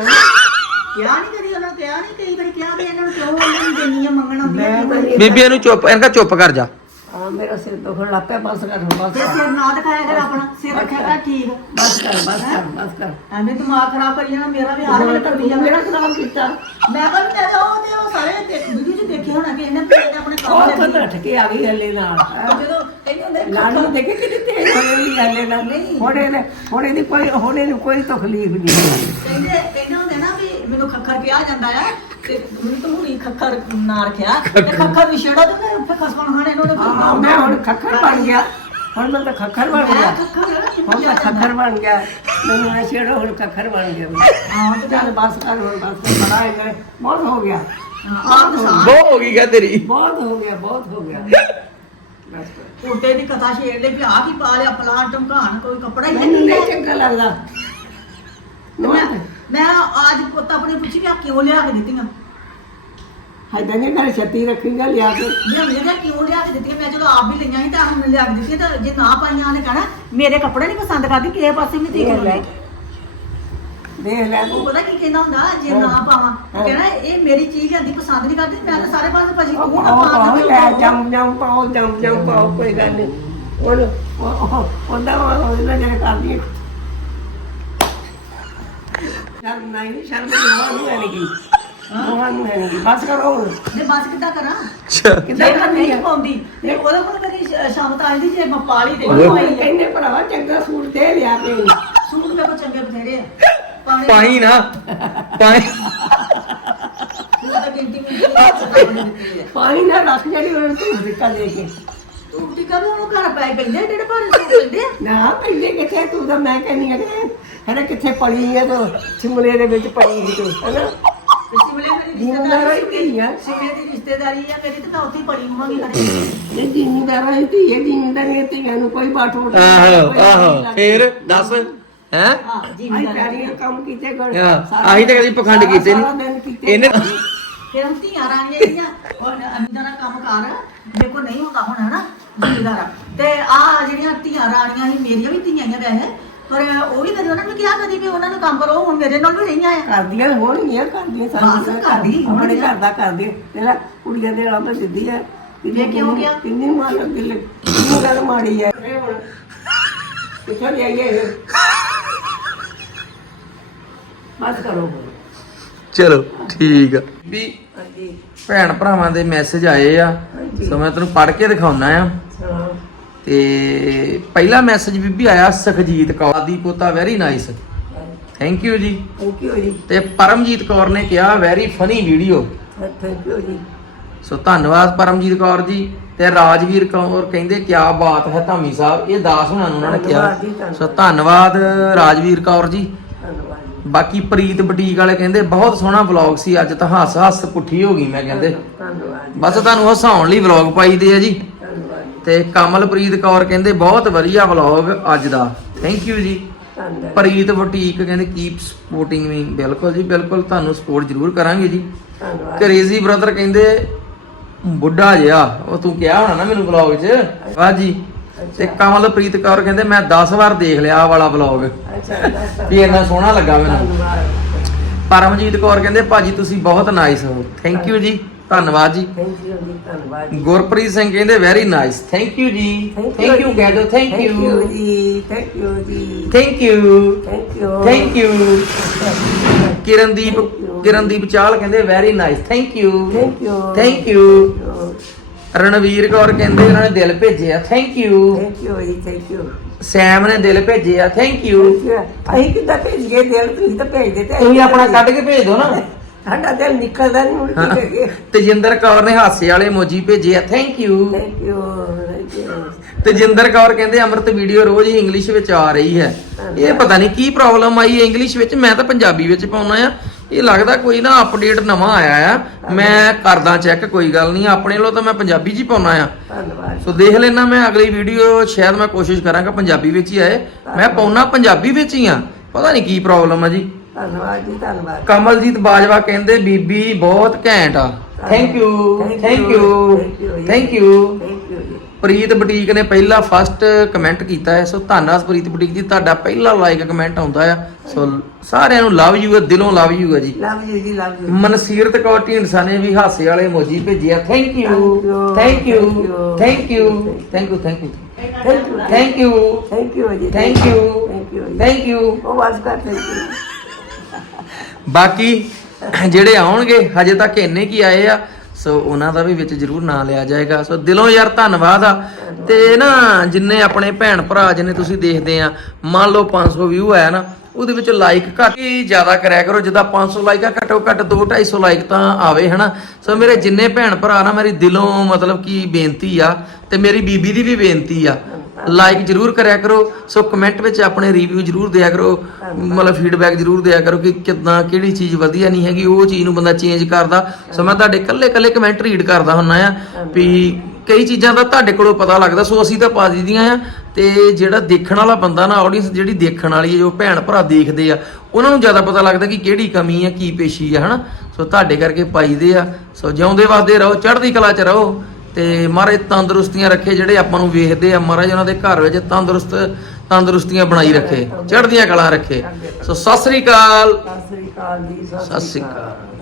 Speaker 3: ਕਿਹਾ ਨਹੀਂ ਕਰੀ ਉਹਨਾਂ ਨੂੰ ਕਿਹਾ ਨਹੀਂ ਕਈ ਵਾਰੀ ਕਿਹਾ ਵੀ ਇਹਨਾਂ ਨੂੰ ਕਿਉਂ ਉਹਨਾਂ ਨੂੰ ਦੇਣੀ ਆ ਮੰਗਣ ਆਉਂਦੀ ਆ।
Speaker 2: ਮੈਂ ਤਾਂ
Speaker 1: ਬੀਬੀ ਇਹਨੂੰ ਚੁੱਪ ਇਹਨੂੰ ਚੁੱਪ ਕਰ ਜਾ।
Speaker 2: ਆ ਮੇਰਾ ਸਿਰ ਦੁਖਣ ਲੱਗ ਪਿਆ। ਬਸ ਕਰ ਬਸ
Speaker 3: ਤੇ ਸਿਰ ਨਾ ਦਿਖਾਇਆ ਕਰ ਆਪਣਾ ਸਿਰ ਰੱਖਿਆ ਕਰ ਠੀਕ।
Speaker 2: ਬਸ ਕਰ ਬਸ ਕਰ ਬਸ ਕਰ।
Speaker 3: ਐਵੇਂ ਦਿਮਾਗ ਖਰਾਬ ਕਰੀ ਜਾਣਾ ਮੇਰਾ ਵੀ ਹਰ ਵੇਲੇ ਕਰਦੀ ਜਾਣਾ।
Speaker 2: ਮੇਰਾ ਖਰਾਬ ਕੀਤਾ
Speaker 3: ਮੈਂ ਕਹਿੰਦਾ ਮੈਂ ਉਹ ਸਾਰੇ ਵੀਡੀਓ 'ਚ ਦੇਖੇ ਹੋਣਾ ਕਿ ਇਹਨੇ ਆਪਣੇ ਕੰਮ
Speaker 2: ਉਹ
Speaker 3: ਲੱਗੀ।
Speaker 2: ਤਾਂ ਨੱਠ ਕੇ ਆ ਗਈ ਹੱਲੇ ਨਾਲ
Speaker 3: ਜਦੋਂ ਕਹਿੰਦੇ ਹੁੰਦੇ
Speaker 2: ਲਾਡੂ ਦੇਖੇ ਕਿਤੇ ਤੇਜ਼ ਹੋਏ ਵੀ ਹੱਲੇ ਨਾਲ
Speaker 3: ਨਹੀਂ।
Speaker 2: ਹੁਣ ਇਹਨੂੰ ਕੋਈ ਤਕਲੀਫ ਨਹੀਂ
Speaker 3: ਕਹਿੰਦੇ ਹੁੰਦੇ ਨਾ ਵੀ ਮੈਨੂੰ ਖੱਖਰ ਕਿਹਾ ਜਾਂਦਾ ਆ ਤੇ ਮੈਨੂੰ ਤਾਂ ਹੁਣੀ ਖੱਖਰ ਨਾ ਰੱਖਿਆ ਤੇ ਖੱਖਰ ਵਿਛੜਾ ਤੇ ਫਿਰ ਖਸਮਾਂ ਖਾਣੇ ਇਹਨਾਂ ਨੇ
Speaker 2: ਮੈਂ ਹੁਣ ਖੱਖਰ ਬਣ ਗਿਆ। ਹੁਣ ਮੈਂ ਤਾਂ ਖੱਖਰ ਬਣ ਗਿਆ। ਹੁਣ ਤਾਂ ਖੱਖਰ ਬਣ ਗਿਆ। ਮੈਨੂੰ ਇਹ ਛੇੜੋ ਹੁਣ ਖੱਖਰ ਬਣ ਗਿਆ। ਹਾਂ ਤੇ ਚੱਲ ਬਸ ਕਰ ਹੁਣ ਬਸ ਬੜਾ ਹੈ ਬਹੁਤ ਹੋ ਗਿਆ।
Speaker 1: ਬਹੁਤ ਹੋ ਗਈ ਗਾ ਤੇਰੀ।
Speaker 2: ਬਹੁਤ ਹੋ ਗਿਆ ਬਹੁਤ ਹੋ ਗਿਆ। ਬਸ ਕਰ।
Speaker 3: ਉਲਟੇ ਦੀ ਕਥਾ ਛੇੜ ਦੇ ਵੀ ਆ ਕੀ ਪਾ ਲਿਆ ਪਲਾਟ ਢਮਕਾਣ ਕੋਈ ਕੱਪੜਾ ਹੀ
Speaker 2: ਮੈਨੂੰ
Speaker 3: ਨਹੀਂ
Speaker 2: ਨਹੀਂ ਚੰਗਾ ਲੱਗਦਾ।
Speaker 3: ਮੈਂ ਅੱਜ ਪੁੱਤ ਆਪਣੇ ਪੁੱਛੀ ਕਿ ਆ ਕਿਉਂ ਲਿਆ ਕੇ ਦਿੱਤੀਆਂ
Speaker 2: ਇਦਾਂ ਨਹੀਂ ਘਰ ਛੱਤੀ ਰੱਖੀਗਾ ਲਿਆ ਕੇ।
Speaker 3: ਲਿਆ ਕਿਉਂ ਲਿਆ ਕੇ ਦਿੱਤੀਆਂ ਮੈਂ ਜਦੋਂ ਆਪ ਵੀ ਲਈਆਂ ਸੀ ਤਾਂ ਹੁਣ ਲਿਆ ਕੇ ਦਿੱਤੀਆਂ ਤਾਂ ਜੇ ਨਾ ਪਾਈਆਂ ਉਹਨੇ ਕਹਿਣਾ ਮੇਰੇ ਕੱਪੜੇ ਨਹੀਂ ਪਸੰਦ ਕਰਦੀ ਕਿਸੇ ਪਾਸੇ ਵੀ ਦੇਖ ਲਓ
Speaker 2: ਦੇਖ ਲੈ
Speaker 3: ਉਹ ਪਤਾ ਕੀ ਕਹਿੰਦਾ ਹੁੰਦਾ ਜੇ ਨਾ ਪਾਵਾਂ ਕਹਿਣਾ ਇਹ ਮੇਰੀ ਚੀਜ਼ ਆਂਦੀ ਪਸੰਦ ਨਹੀਂ ਕਰਦੀ ਮੈਂ ਤਾਂ ਸਾਰੇ ਪਾਸੇ ਭਜੀ ਤੂੰ ਨਾ ਪਾ ਦੇ
Speaker 2: ਜਮ ਪਾਓ ਕੋਈ ਗੱਲ ਨਹੀਂ। ਉਹਦਾ ਜਿਹੜੇ ਕਰਦੀ ਹੈ ਸ਼ਰਮ ਨਹੀਂ ਸ਼ਰਮ ਨਹੀਂ ਆਣਗੀ। ਨੂੰ ਹੈ ਨਹੀਂ ਬਸ ਕਰੋ ਹੁਣ।
Speaker 3: ਨੇ ਬਸ ਕਿੱਦਾਂ ਕਰਾਂ
Speaker 2: ਕਿੱਦਾਂ ਕਰਨੀ
Speaker 3: ਨਹੀਂ ਪਾਉਂਦੀ ਤੇ ਉਹਦੇ ਕੋਲ ਮੇਰੀ ਸ਼ਾਮਤ ਆਂਦੀ ਜੇ ਮੈਂ ਪਾ ਲਈ ਤੇ
Speaker 2: ਉਹ
Speaker 3: ਪਾਈ
Speaker 2: ਕਹਿੰਦੇ ਭਰਾਵਾ ਚੰਗਾ ਸੂਟ ਦੇ ਲਿਆ ਕੇ।
Speaker 3: ਸੂਟ ਮੇਰੇ ਕੋਲ ਚੰਗੇ ਬਥੇਰੇ ਆ
Speaker 1: ਪਾਈ ਨਾ ਪਾਈ
Speaker 3: ਸੂਟ ਤਾਂ ਗਿਣਤੀ ਮਿੰਟੀ
Speaker 2: ਪਾਣੀ ਨਾਲ ਰੱਖ ਜਿਹੜੀ ਉਹਨਾਂ ਨੂੰ ਧੂੜ ਦੇ ਕੇ।
Speaker 3: ਤੂੰ ਟਿਕਾ ਵੀ ਉਹਨੂੰ ਘਰ ਪੈ ਪੈਂਦੇ ਜਿਹੜੇ ਭਾਰੇ ਸੂਟ ਲੈਂਦੇ ਆ
Speaker 2: ਨਾ ਪਹਿਲੇ ਕਿੱਥੇ ਤੂੰ ਤਾਂ ਮੈਂ ਕਹਿੰਦੀ ਆ ਕਿ ਕਿੱਥੇ ਪੜੀ ਹੈ ਤੂੰ ਸਿਮਲੇ ਦੇ ਵਿੱਚ ਪੜੀ ਸੀ ਤੂੰ ਹੈਨਾ।
Speaker 3: ਸਿਮਲੇ ਮੇਰੀ
Speaker 2: ਜ਼ਿਮੀਂਦਾਰਾਂ
Speaker 3: ਰਿਸ਼ਤੇਦਾਰੀ
Speaker 2: ਦੀ ਧੀ ਆ।
Speaker 3: ਸਿਮਲੇ ਦੀ ਰਿਸ਼ਤੇਦਾਰੀ ਆ ਮੇਰੀ ਤੇ ਮੈਂ ਉੱਥੇ ਹੀ ਪੜੀ ਹੋਵਾਂਗੀ ਖੜੀ
Speaker 2: ਇਹ ਜ਼ਿਮੀਂਦਾਰਾਂ ਦੀ ਧੀ ਹੈ। ਜ਼ਿਮੀਂਦਾਰਾਂ ਧੀਆਂ ਨੂੰ ਕੋਈ ਬਾਟ ਹੋਟ
Speaker 1: ਆਹੋ ਫੇਰ ਦੱਸ ਹੈ।
Speaker 3: ਹਾਂ
Speaker 2: ਆਈ
Speaker 3: ਜ਼ਿਮੀਂਦਾਰੀ
Speaker 2: ਪਿਆਰੀਆਂ ਕੰਮ ਕੀਤੇ ਗੜ
Speaker 1: ਆਹੀ ਤਾਂ ਕਦੀ ਪਖੰਡ ਕੀਤੇ ਨਹੀਂ ਇਹਨੇ।
Speaker 3: ਫਿਰ ਹੁਣ ਧੀਆਂ ਰਾਣੀਆਂ ਜਿਹੜੀਆਂ ਉਹ ਅਮੀਦਾਰਾ ਕੰਮ ਕਰ ਜੇ ਕੋ ਨਹੀਂ ਹੁੰਦਾ ਹੁਣ ਹਨਾ ਜ਼ਿਮੀਂਦਾਰਾ ਤੇ ਆ ਜਿਹੜੀਆਂ ਧੀਆਂ ਰਾਣੀਆਂ ਸੀ ਮੇਰੀਆਂ ਵੀ ਧੀਆਂ ਹੀ ਆ ਵੈਸੇ ਪਰ ਉਹ ਵੀ ਕਦੇ ਉਹਨਾਂ ਨੂੰ ਕਿਹਾ ਕਦੀ ਵੀ ਉਹਨਾਂ ਨੂੰ ਕੰਮ ਕਰੋ ਹੁਣ ਮੇਰੇ ਨਾਲ ਵੀ ਰਹੀਆਂ ਆ
Speaker 2: ਕਰਦੀਆਂ ਹੋਣਗੀਆਂ ਕਰਦੀਆਂ
Speaker 3: ਬਸ ਕਰਦੀ
Speaker 2: ਆਪਣੇ ਘਰ ਦਾ ਕਰਦੇ ਤੇਰਾ ਕੁੜੀਆਂ ਦੇ ਨਾਲ ਤਾਂ ਸਿੱਧੀ ਹੈ।
Speaker 3: ਇਹ ਕਿਉਂ ਗਿਆ?
Speaker 2: ਕਿੰਨੀ ਮਾਰ ਦਿਲ ਕਿੰਨੀ ਗੱਲ ਮਾੜੀ ਹੈ। ਕਿੱਥੋਂ ਲਿਆਈਏ ਇਹ ਬਸ ਕਰੋ
Speaker 1: ਚਲੋ ਠੀਕ ਆ ਵੀ
Speaker 2: ਹਾਂਜੀ
Speaker 1: ਭੈਣ ਭਰਾਵਾਂ ਦੇ ਮੈਸੇਜ ਆਏ ਆ
Speaker 2: ਹਾਂਜੀ
Speaker 1: ਸੋ ਮੈਂ ਤੈਨੂੰ ਪੜ੍ਹ ਕੇ ਦਿਖਾਉਣਾ ਆ
Speaker 2: ਹਾਂ
Speaker 1: ਤੇ ਪਹਿਲਾ ਮੈਸੇਜ ਬੀਬੀ ਆਇਆ ਸੁਖਜੀਤ ਕੌਰ ਦੀ ਪੋਤਾ ਵੈਰੀ ਨਾਈਸ ਥੈਂਕ ਯੂ ਜੀ
Speaker 2: ਥੈਂਕ ਯੂ ਜੀ
Speaker 1: ਤੇ ਪਰਮਜੀਤ ਕੌਰ ਨੇ ਕਿਹਾ very funny video
Speaker 2: thank you ਜੀ
Speaker 1: ਸੋ ਧੰਨਵਾਦ ਪਰਮਜੀਤ ਕੌਰ ਜੀ ਤੇ ਰਾਜਵੀਰ ਕੌਰ ਕਹਿੰਦੇ ਕਿਆ ਬਾਤ ਹੈ ਧਾਮੀ ਸਾਹਿਬ ਇਹ ਦਾਸ ਹੁਣਾਂ ਨੂੰ ਉਹਨਾਂ ਨੇ ਕਿਹਾ
Speaker 2: ਧੰਨਵਾਦ ਜੀ, ਧੰਨਵਾਦ।
Speaker 1: ਸੋ ਧੰਨਵਾਦ ਰਾਜਵੀਰ ਕੌਰ ਜੀ
Speaker 2: ਧੰਨਵਾਦ ਜੀ
Speaker 1: ਬਾਕੀ ਪ੍ਰੀਤ ਬੁਟੀਕ ਵਾਲੇ ਕਹਿੰਦੇ ਬਹੁਤ ਸੋਹਣਾ ਵਲੌਗ ਸੀ ਅੱਜ ਤਾਂ ਹੱਸ ਹੱਸ ਪੁੱਠੀ ਹੋ ਗਈ ਮੈਂ ਕਹਿੰਦੇ
Speaker 2: ਧੰਨਵਾਦ ਜੀ
Speaker 1: ਬਸ ਤੁਹਾਨੂੰ ਹਸਾਉਣ ਲਈ ਵਲੌਗ ਪਾਈਦੇ ਆ ਜੀ
Speaker 2: ਧੰਨਵਾਦ ਜੀ
Speaker 1: ਤੇ ਕਮਲਪ੍ਰੀਤ ਕੌਰ ਕਹਿੰਦੇ ਬਹੁਤ ਵਧੀਆ ਵਲੌਗ ਅੱਜ ਦਾ ਥੈਂਕ ਯੂ ਜੀ
Speaker 2: ਧੰਨਵਾਦ
Speaker 1: ਪ੍ਰੀਤ ਬੁਟੀਕ ਕਹਿੰਦੇ ਕੀਪ ਸਪੋਰਟਿੰਗ ਮੀ ਬਿਲਕੁਲ ਜੀ ਬਿਲਕੁਲ ਤੁਹਾਨੂੰ ਸਪੋਰਟ ਜ਼ਰੂਰ ਕਰਾਂਗੇ ਜੀ
Speaker 2: ਧੰਨਵਾਦ
Speaker 1: ਕਰੇਜ਼ੀ ਬ੍ਰਦਰ ਕਹਿੰਦੇ ਬੁੱਢਾ ਜਿਹਾ ਉਹ ਤੂੰ ਕਿਹਾ ਹੋਣਾ ਨਾ ਮੈਨੂੰ ਵਲੌਗ 'ਚ ਵਾਹ ਜੀ ਤੇ ਕਮਲਪ੍ਰੀਤ ਕੌਰ ਕਹਿੰਦੇ ਮੈਂ 10 ਵਾਰ ਦੇਖ ਲਿਆ ਆਹ ਵਾਲਾ ਵਲੌਗ
Speaker 2: ਅੱਛਾ ਦੱਸ
Speaker 1: ਵੀ ਇੰਨਾ ਸੋਹਣਾ ਲੱਗਾ ਮੈਨੂੰ
Speaker 2: ਧੰਨਵਾਦ
Speaker 1: ਪਰਮਜੀਤ ਕੌਰ ਕਹਿੰਦੇ ਭਾਜੀ ਤੁਸੀਂ ਬਹੁਤ ਨਾਈਸ ਹੋ ਥੈਂਕ ਯੂ ਜੀ ਧੰਨਵਾਦ ਜੀ
Speaker 2: ਥੈਂਕ ਯੂ ਜੀ ਧੰਨਵਾਦ ਜੀ
Speaker 1: ਗੁਰਪ੍ਰੀਤ ਸਿੰਘ ਕਹਿੰਦੇ ਵੈਰੀ ਨਾਈਸ ਥੈਂਕ ਯੂ ਜੀ ਥੈਂਕ ਯੂ ਕਹਿ ਦਿਓ ਥੈਂਕ ਯੂ
Speaker 2: ਜੀ ਥੈਂਕ ਯੂ ਜੀ
Speaker 1: thank you
Speaker 2: thank you
Speaker 1: thank you Kirandeep ਚਾਲ ਕਹਿੰਦੇ very nice thank you
Speaker 2: thank you
Speaker 1: thank you Ranveer Kaur ਕਹਿੰਦੇ ਉਹਨਾਂ ਨੇ ਦਿਲ ਭੇਜੇ ਆ ਥੈਂਕ ਯੂ
Speaker 2: ਥੈਂਕ ਯੂ ਜੀ ਥੈਂਕ ਯੂ
Speaker 1: ਸੈਮ ਨੇ ਦਿਲ ਭੇਜੇ ਆ ਥੈਂਕ ਯੂ
Speaker 2: ਅਸੀਂ ਕਿੱਦਾਂ ਭੇਜ ਗਏ ਦਿਲ ਤੁਸੀਂ ਤਾਂ ਭੇਜ ਦਿੱਤੇ
Speaker 1: ਤੁਸੀਂ ਆਪਣਾ ਕੱਢ ਕੇ ਭੇਜ ਦਿਓ ਨਾ
Speaker 2: ਸਾਡਾ ਦਿਲ ਨਿਕਲਦਾ ਨਹੀਂ ਹੁਣ ਕੀ ਕਰੀਏ
Speaker 1: ਤੇਜਿੰਦਰ ਕੌਰ ਨੇ ਹਾਸੇ ਵਾਲੇ ਇਮੋਜੀ ਭੇਜੇ ਆ thank you
Speaker 2: thank you thank you
Speaker 1: Tejinder Kaur ਕਹਿੰਦੇ ਅੰਮ੍ਰਿਤ ਵੀਡੀਓ ਰੋਜ਼ ਹੀ ਇੰਗਲਿਸ਼ ਵਿੱਚ ਆ ਰਹੀ ਹੈ ਇਹ ਪਤਾ ਨਹੀਂ ਕੀ ਪ੍ਰੋਬਲਮ ਆਈ ਹੈ ਇੰਗਲਿਸ਼ ਵਿੱਚ ਮੈਂ ਤਾਂ ਪੰਜਾਬੀ ਵਿੱਚ ਪਾਉਣਾ ਆ ਇਹ ਲੱਗਦਾ ਕੋਈ ਨਾ ਅਪਡੇਟ ਨਵਾਂ ਆਇਆ ਆ ਮੈਂ ਕਰਦਾ ਚੈੱਕ ਕੋਈ ਗੱਲ ਨਹੀਂ ਆਪਣੇ ਵੱਲੋਂ ਤਾਂ ਮੈਂ ਪੰਜਾਬੀ 'ਚ ਹੀ ਪਾਉਣਾ ਆ
Speaker 2: ਧੰਨਵਾਦ
Speaker 1: ਸੋ ਦੇਖ ਲੈਣਾ ਮੈਂ ਅਗਲੀ ਵੀਡੀਓ ਸ਼ਾਇਦ ਮੈਂ ਕੋਸ਼ਿਸ਼ ਕਰਾਂਗਾ ਪੰਜਾਬੀ ਵਿੱਚ ਹੀ ਆਏ ਮੈਂ ਪਾਉਣਾ ਪੰਜਾਬੀ ਵਿੱਚ ਹੀ ਆ ਪਤਾ ਨਹੀਂ ਕੀ ਪ੍ਰੋਬਲਮ ਆ ਜੀ
Speaker 2: ਧੰਨਵਾਦ ਜੀ ਧੰਨਵਾਦ
Speaker 1: ਕਮਲਜੀਤ ਬਾਜਵਾ ਕਹਿੰਦੇ ਬੀਬੀ ਬਹੁਤ ਘੈਂਟ ਆ thank you thank you thank you
Speaker 2: thank you ਜੀ
Speaker 1: ਪ੍ਰੀਤ ਬੁਟੀਕ ਨੇ ਪਹਿਲਾ ਫਸਟ ਕਮੈਂਟ ਕੀਤਾ ਹੈ ਸੋ ਧੰਨਵਾਦ ਪ੍ਰੀਤ ਬੁਟੀਕ ਜੀ ਤੁਹਾਡਾ ਪਹਿਲਾ ਲਾਈਕ ਕਮੈਂਟ ਆਉਂਦਾ ਆ ਸੋ ਸਾਰਿਆਂ ਨੂੰ ਲਵ ਯੂ ਹੈ ਦਿਲੋਂ ਲਵ ਯੂ ਹੈ ਜੀ
Speaker 2: ਲਵ ਯੂ ਜੀ ਲਵ ਯੂ
Speaker 1: ਮਨਸੀਰਤ ਕੌਰ ਢੀਂਡਸਾ ਨੇ ਵੀ ਹਾਸੇ ਵਾਲੇ ਇਮੋਜੀ ਭੇਜਿਆ thank you thank you thank you thank you thank you
Speaker 2: thank you
Speaker 1: thank you
Speaker 2: thank you ਜੀ
Speaker 1: thank you
Speaker 2: thank you
Speaker 1: thank you
Speaker 2: ਉਹ ਵਾਸ ਕਰ ਥੈਂਕ ਯੂ
Speaker 1: ਬਾਕੀ ਜਿਹੜੇ ਆਉਣਗੇ ਹਜੇ ਤੱਕ ਇੰਨੇ ਕੀ ਆਏ ਆ ਸੋ ਉਹਨਾਂ ਦਾ ਵੀ ਵਿੱਚ ਜ਼ਰੂਰ ਨਾਂ ਲਿਆ ਜਾਏਗਾ ਸੋ ਦਿਲੋਂ ਯਾਰ ਧੰਨਵਾਦ ਆ ਤੇ ਨਾ ਜਿੰਨੇ ਆਪਣੇ ਭੈਣ ਭਰਾ ਜਿੰਨੇ ਤੁਸੀਂ ਦੇਖਦੇ ਆ ਮੰਨ ਲਓ 500 ਵਿਊ ਆਇਆ ਨਾ ਉਹਦੇ ਵਿੱਚ ਲਾਈਕ ਘੱਟ ਹੀ ਜ਼ਿਆਦਾ ਕਰਿਆ ਕਰੋ ਜਿੱਦਾਂ 500 ਲਾਈਕ ਆ ਘੱਟੋ ਘੱਟ 2-250 ਲਾਈਕ ਤਾਂ ਆਵੇ ਹਨਾ ਸੋ ਮੇਰੇ ਜਿੰਨੇ ਭੈਣ ਭਰਾ ਨਾ ਮੇਰੀ ਦਿਲੋਂ ਮਤਲਬ ਕਿ ਬੇਨਤੀ ਆ ਤੇ ਮੇਰੀ ਬੀਬੀ ਦੀ ਵੀ ਬੇਨਤੀ ਆ ਲਾਈਕ ਜਰੂਰ ਕਰਿਆ ਕਰੋ ਸੋ ਕਮੈਂਟ ਵਿੱਚ ਆਪਣੇ ਰਿਵਿਊ ਜਰੂਰ ਦਿਆ ਕਰੋ ਮਤਲਬ ਫੀਡਬੈਕ ਜਰੂਰ ਦਿਆ ਕਰੋ ਕਿ ਕਿੱਦਾਂ ਕਿਹੜੀ ਚੀਜ਼ ਵਧੀਆ ਨਹੀਂ ਹੈਗੀ ਉਹ ਚੀਜ਼ ਨੂੰ ਬੰਦਾ ਚੇਂਜ ਕਰਦਾ ਸੋ ਮੈਂ ਤੁਹਾਡੇ ਕੱਲੇ ਕਮੈਂਟ ਰੀਡ ਕਰਦਾ ਹੁੰਨਾ ਆ ਵੀ ਕਈ ਚੀਜ਼ਾਂ ਦਾ ਤੁਹਾਡੇ ਕੋਲੋਂ ਪਤਾ ਲੱਗਦਾ ਸੋ ਅਸੀਂ ਤਾਂ ਪਾ ਦਿੰਦੀਆਂ ਆ ਤੇ ਜਿਹੜਾ ਦੇਖਣ ਵਾਲਾ ਬੰਦਾ ਨਾ ਆਡੀਅנס ਜਿਹੜੀ ਦੇਖਣ ਵਾਲੀ ਹੈ ਜੋ ਭੈਣ ਭਰਾ ਦੇਖਦੇ ਆ ਉਹਨਾਂ ਨੂੰ ਜ਼ਿਆਦਾ ਪਤਾ ਲੱਗਦਾ ਕਿ ਕਿਹੜੀ ਕਮੀ ਆ ਕੀ ਪੇਸ਼ੀ ਆ ਹਨਾ ਸੋ ਤੁਹਾਡੇ ਕਰਕੇ ਪਾਈਦੇ ਆ ਸੋ ਜਿਉਂਦੇ ਵਸਦੇ ਰਹੋ ਚੜ੍ਹਦੀ ਕਲਾ 'ਚ ਰਹੋ ਤੇ ਮਹਾਰਾਜ ਤੰਦਰੁਸਤੀਆਂ ਰੱਖੇ ਜਿਹੜੇ ਆਪਾਂ ਨੂੰ ਵੇਖਦੇ ਆ ਮਹਾਰਾਜ ਉਹਨਾਂ ਦੇ ਘਰ ਵਿੱਚ ਤੰਦਰੁਸਤੀਆਂ ਬਣਾਈ ਰੱਖੇ ਚੜ੍ਹਦੀਆਂ ਕਲਾ ਰੱਖੇ ਸੋ ਸਤਿ ਸ੍ਰੀ ਅਕਾਲ
Speaker 2: ਸਤਿ ਸ੍ਰੀ ਅਕਾਲ ਜੀ
Speaker 1: ਸਤਿ ਸ੍ਰੀ ਅਕਾਲ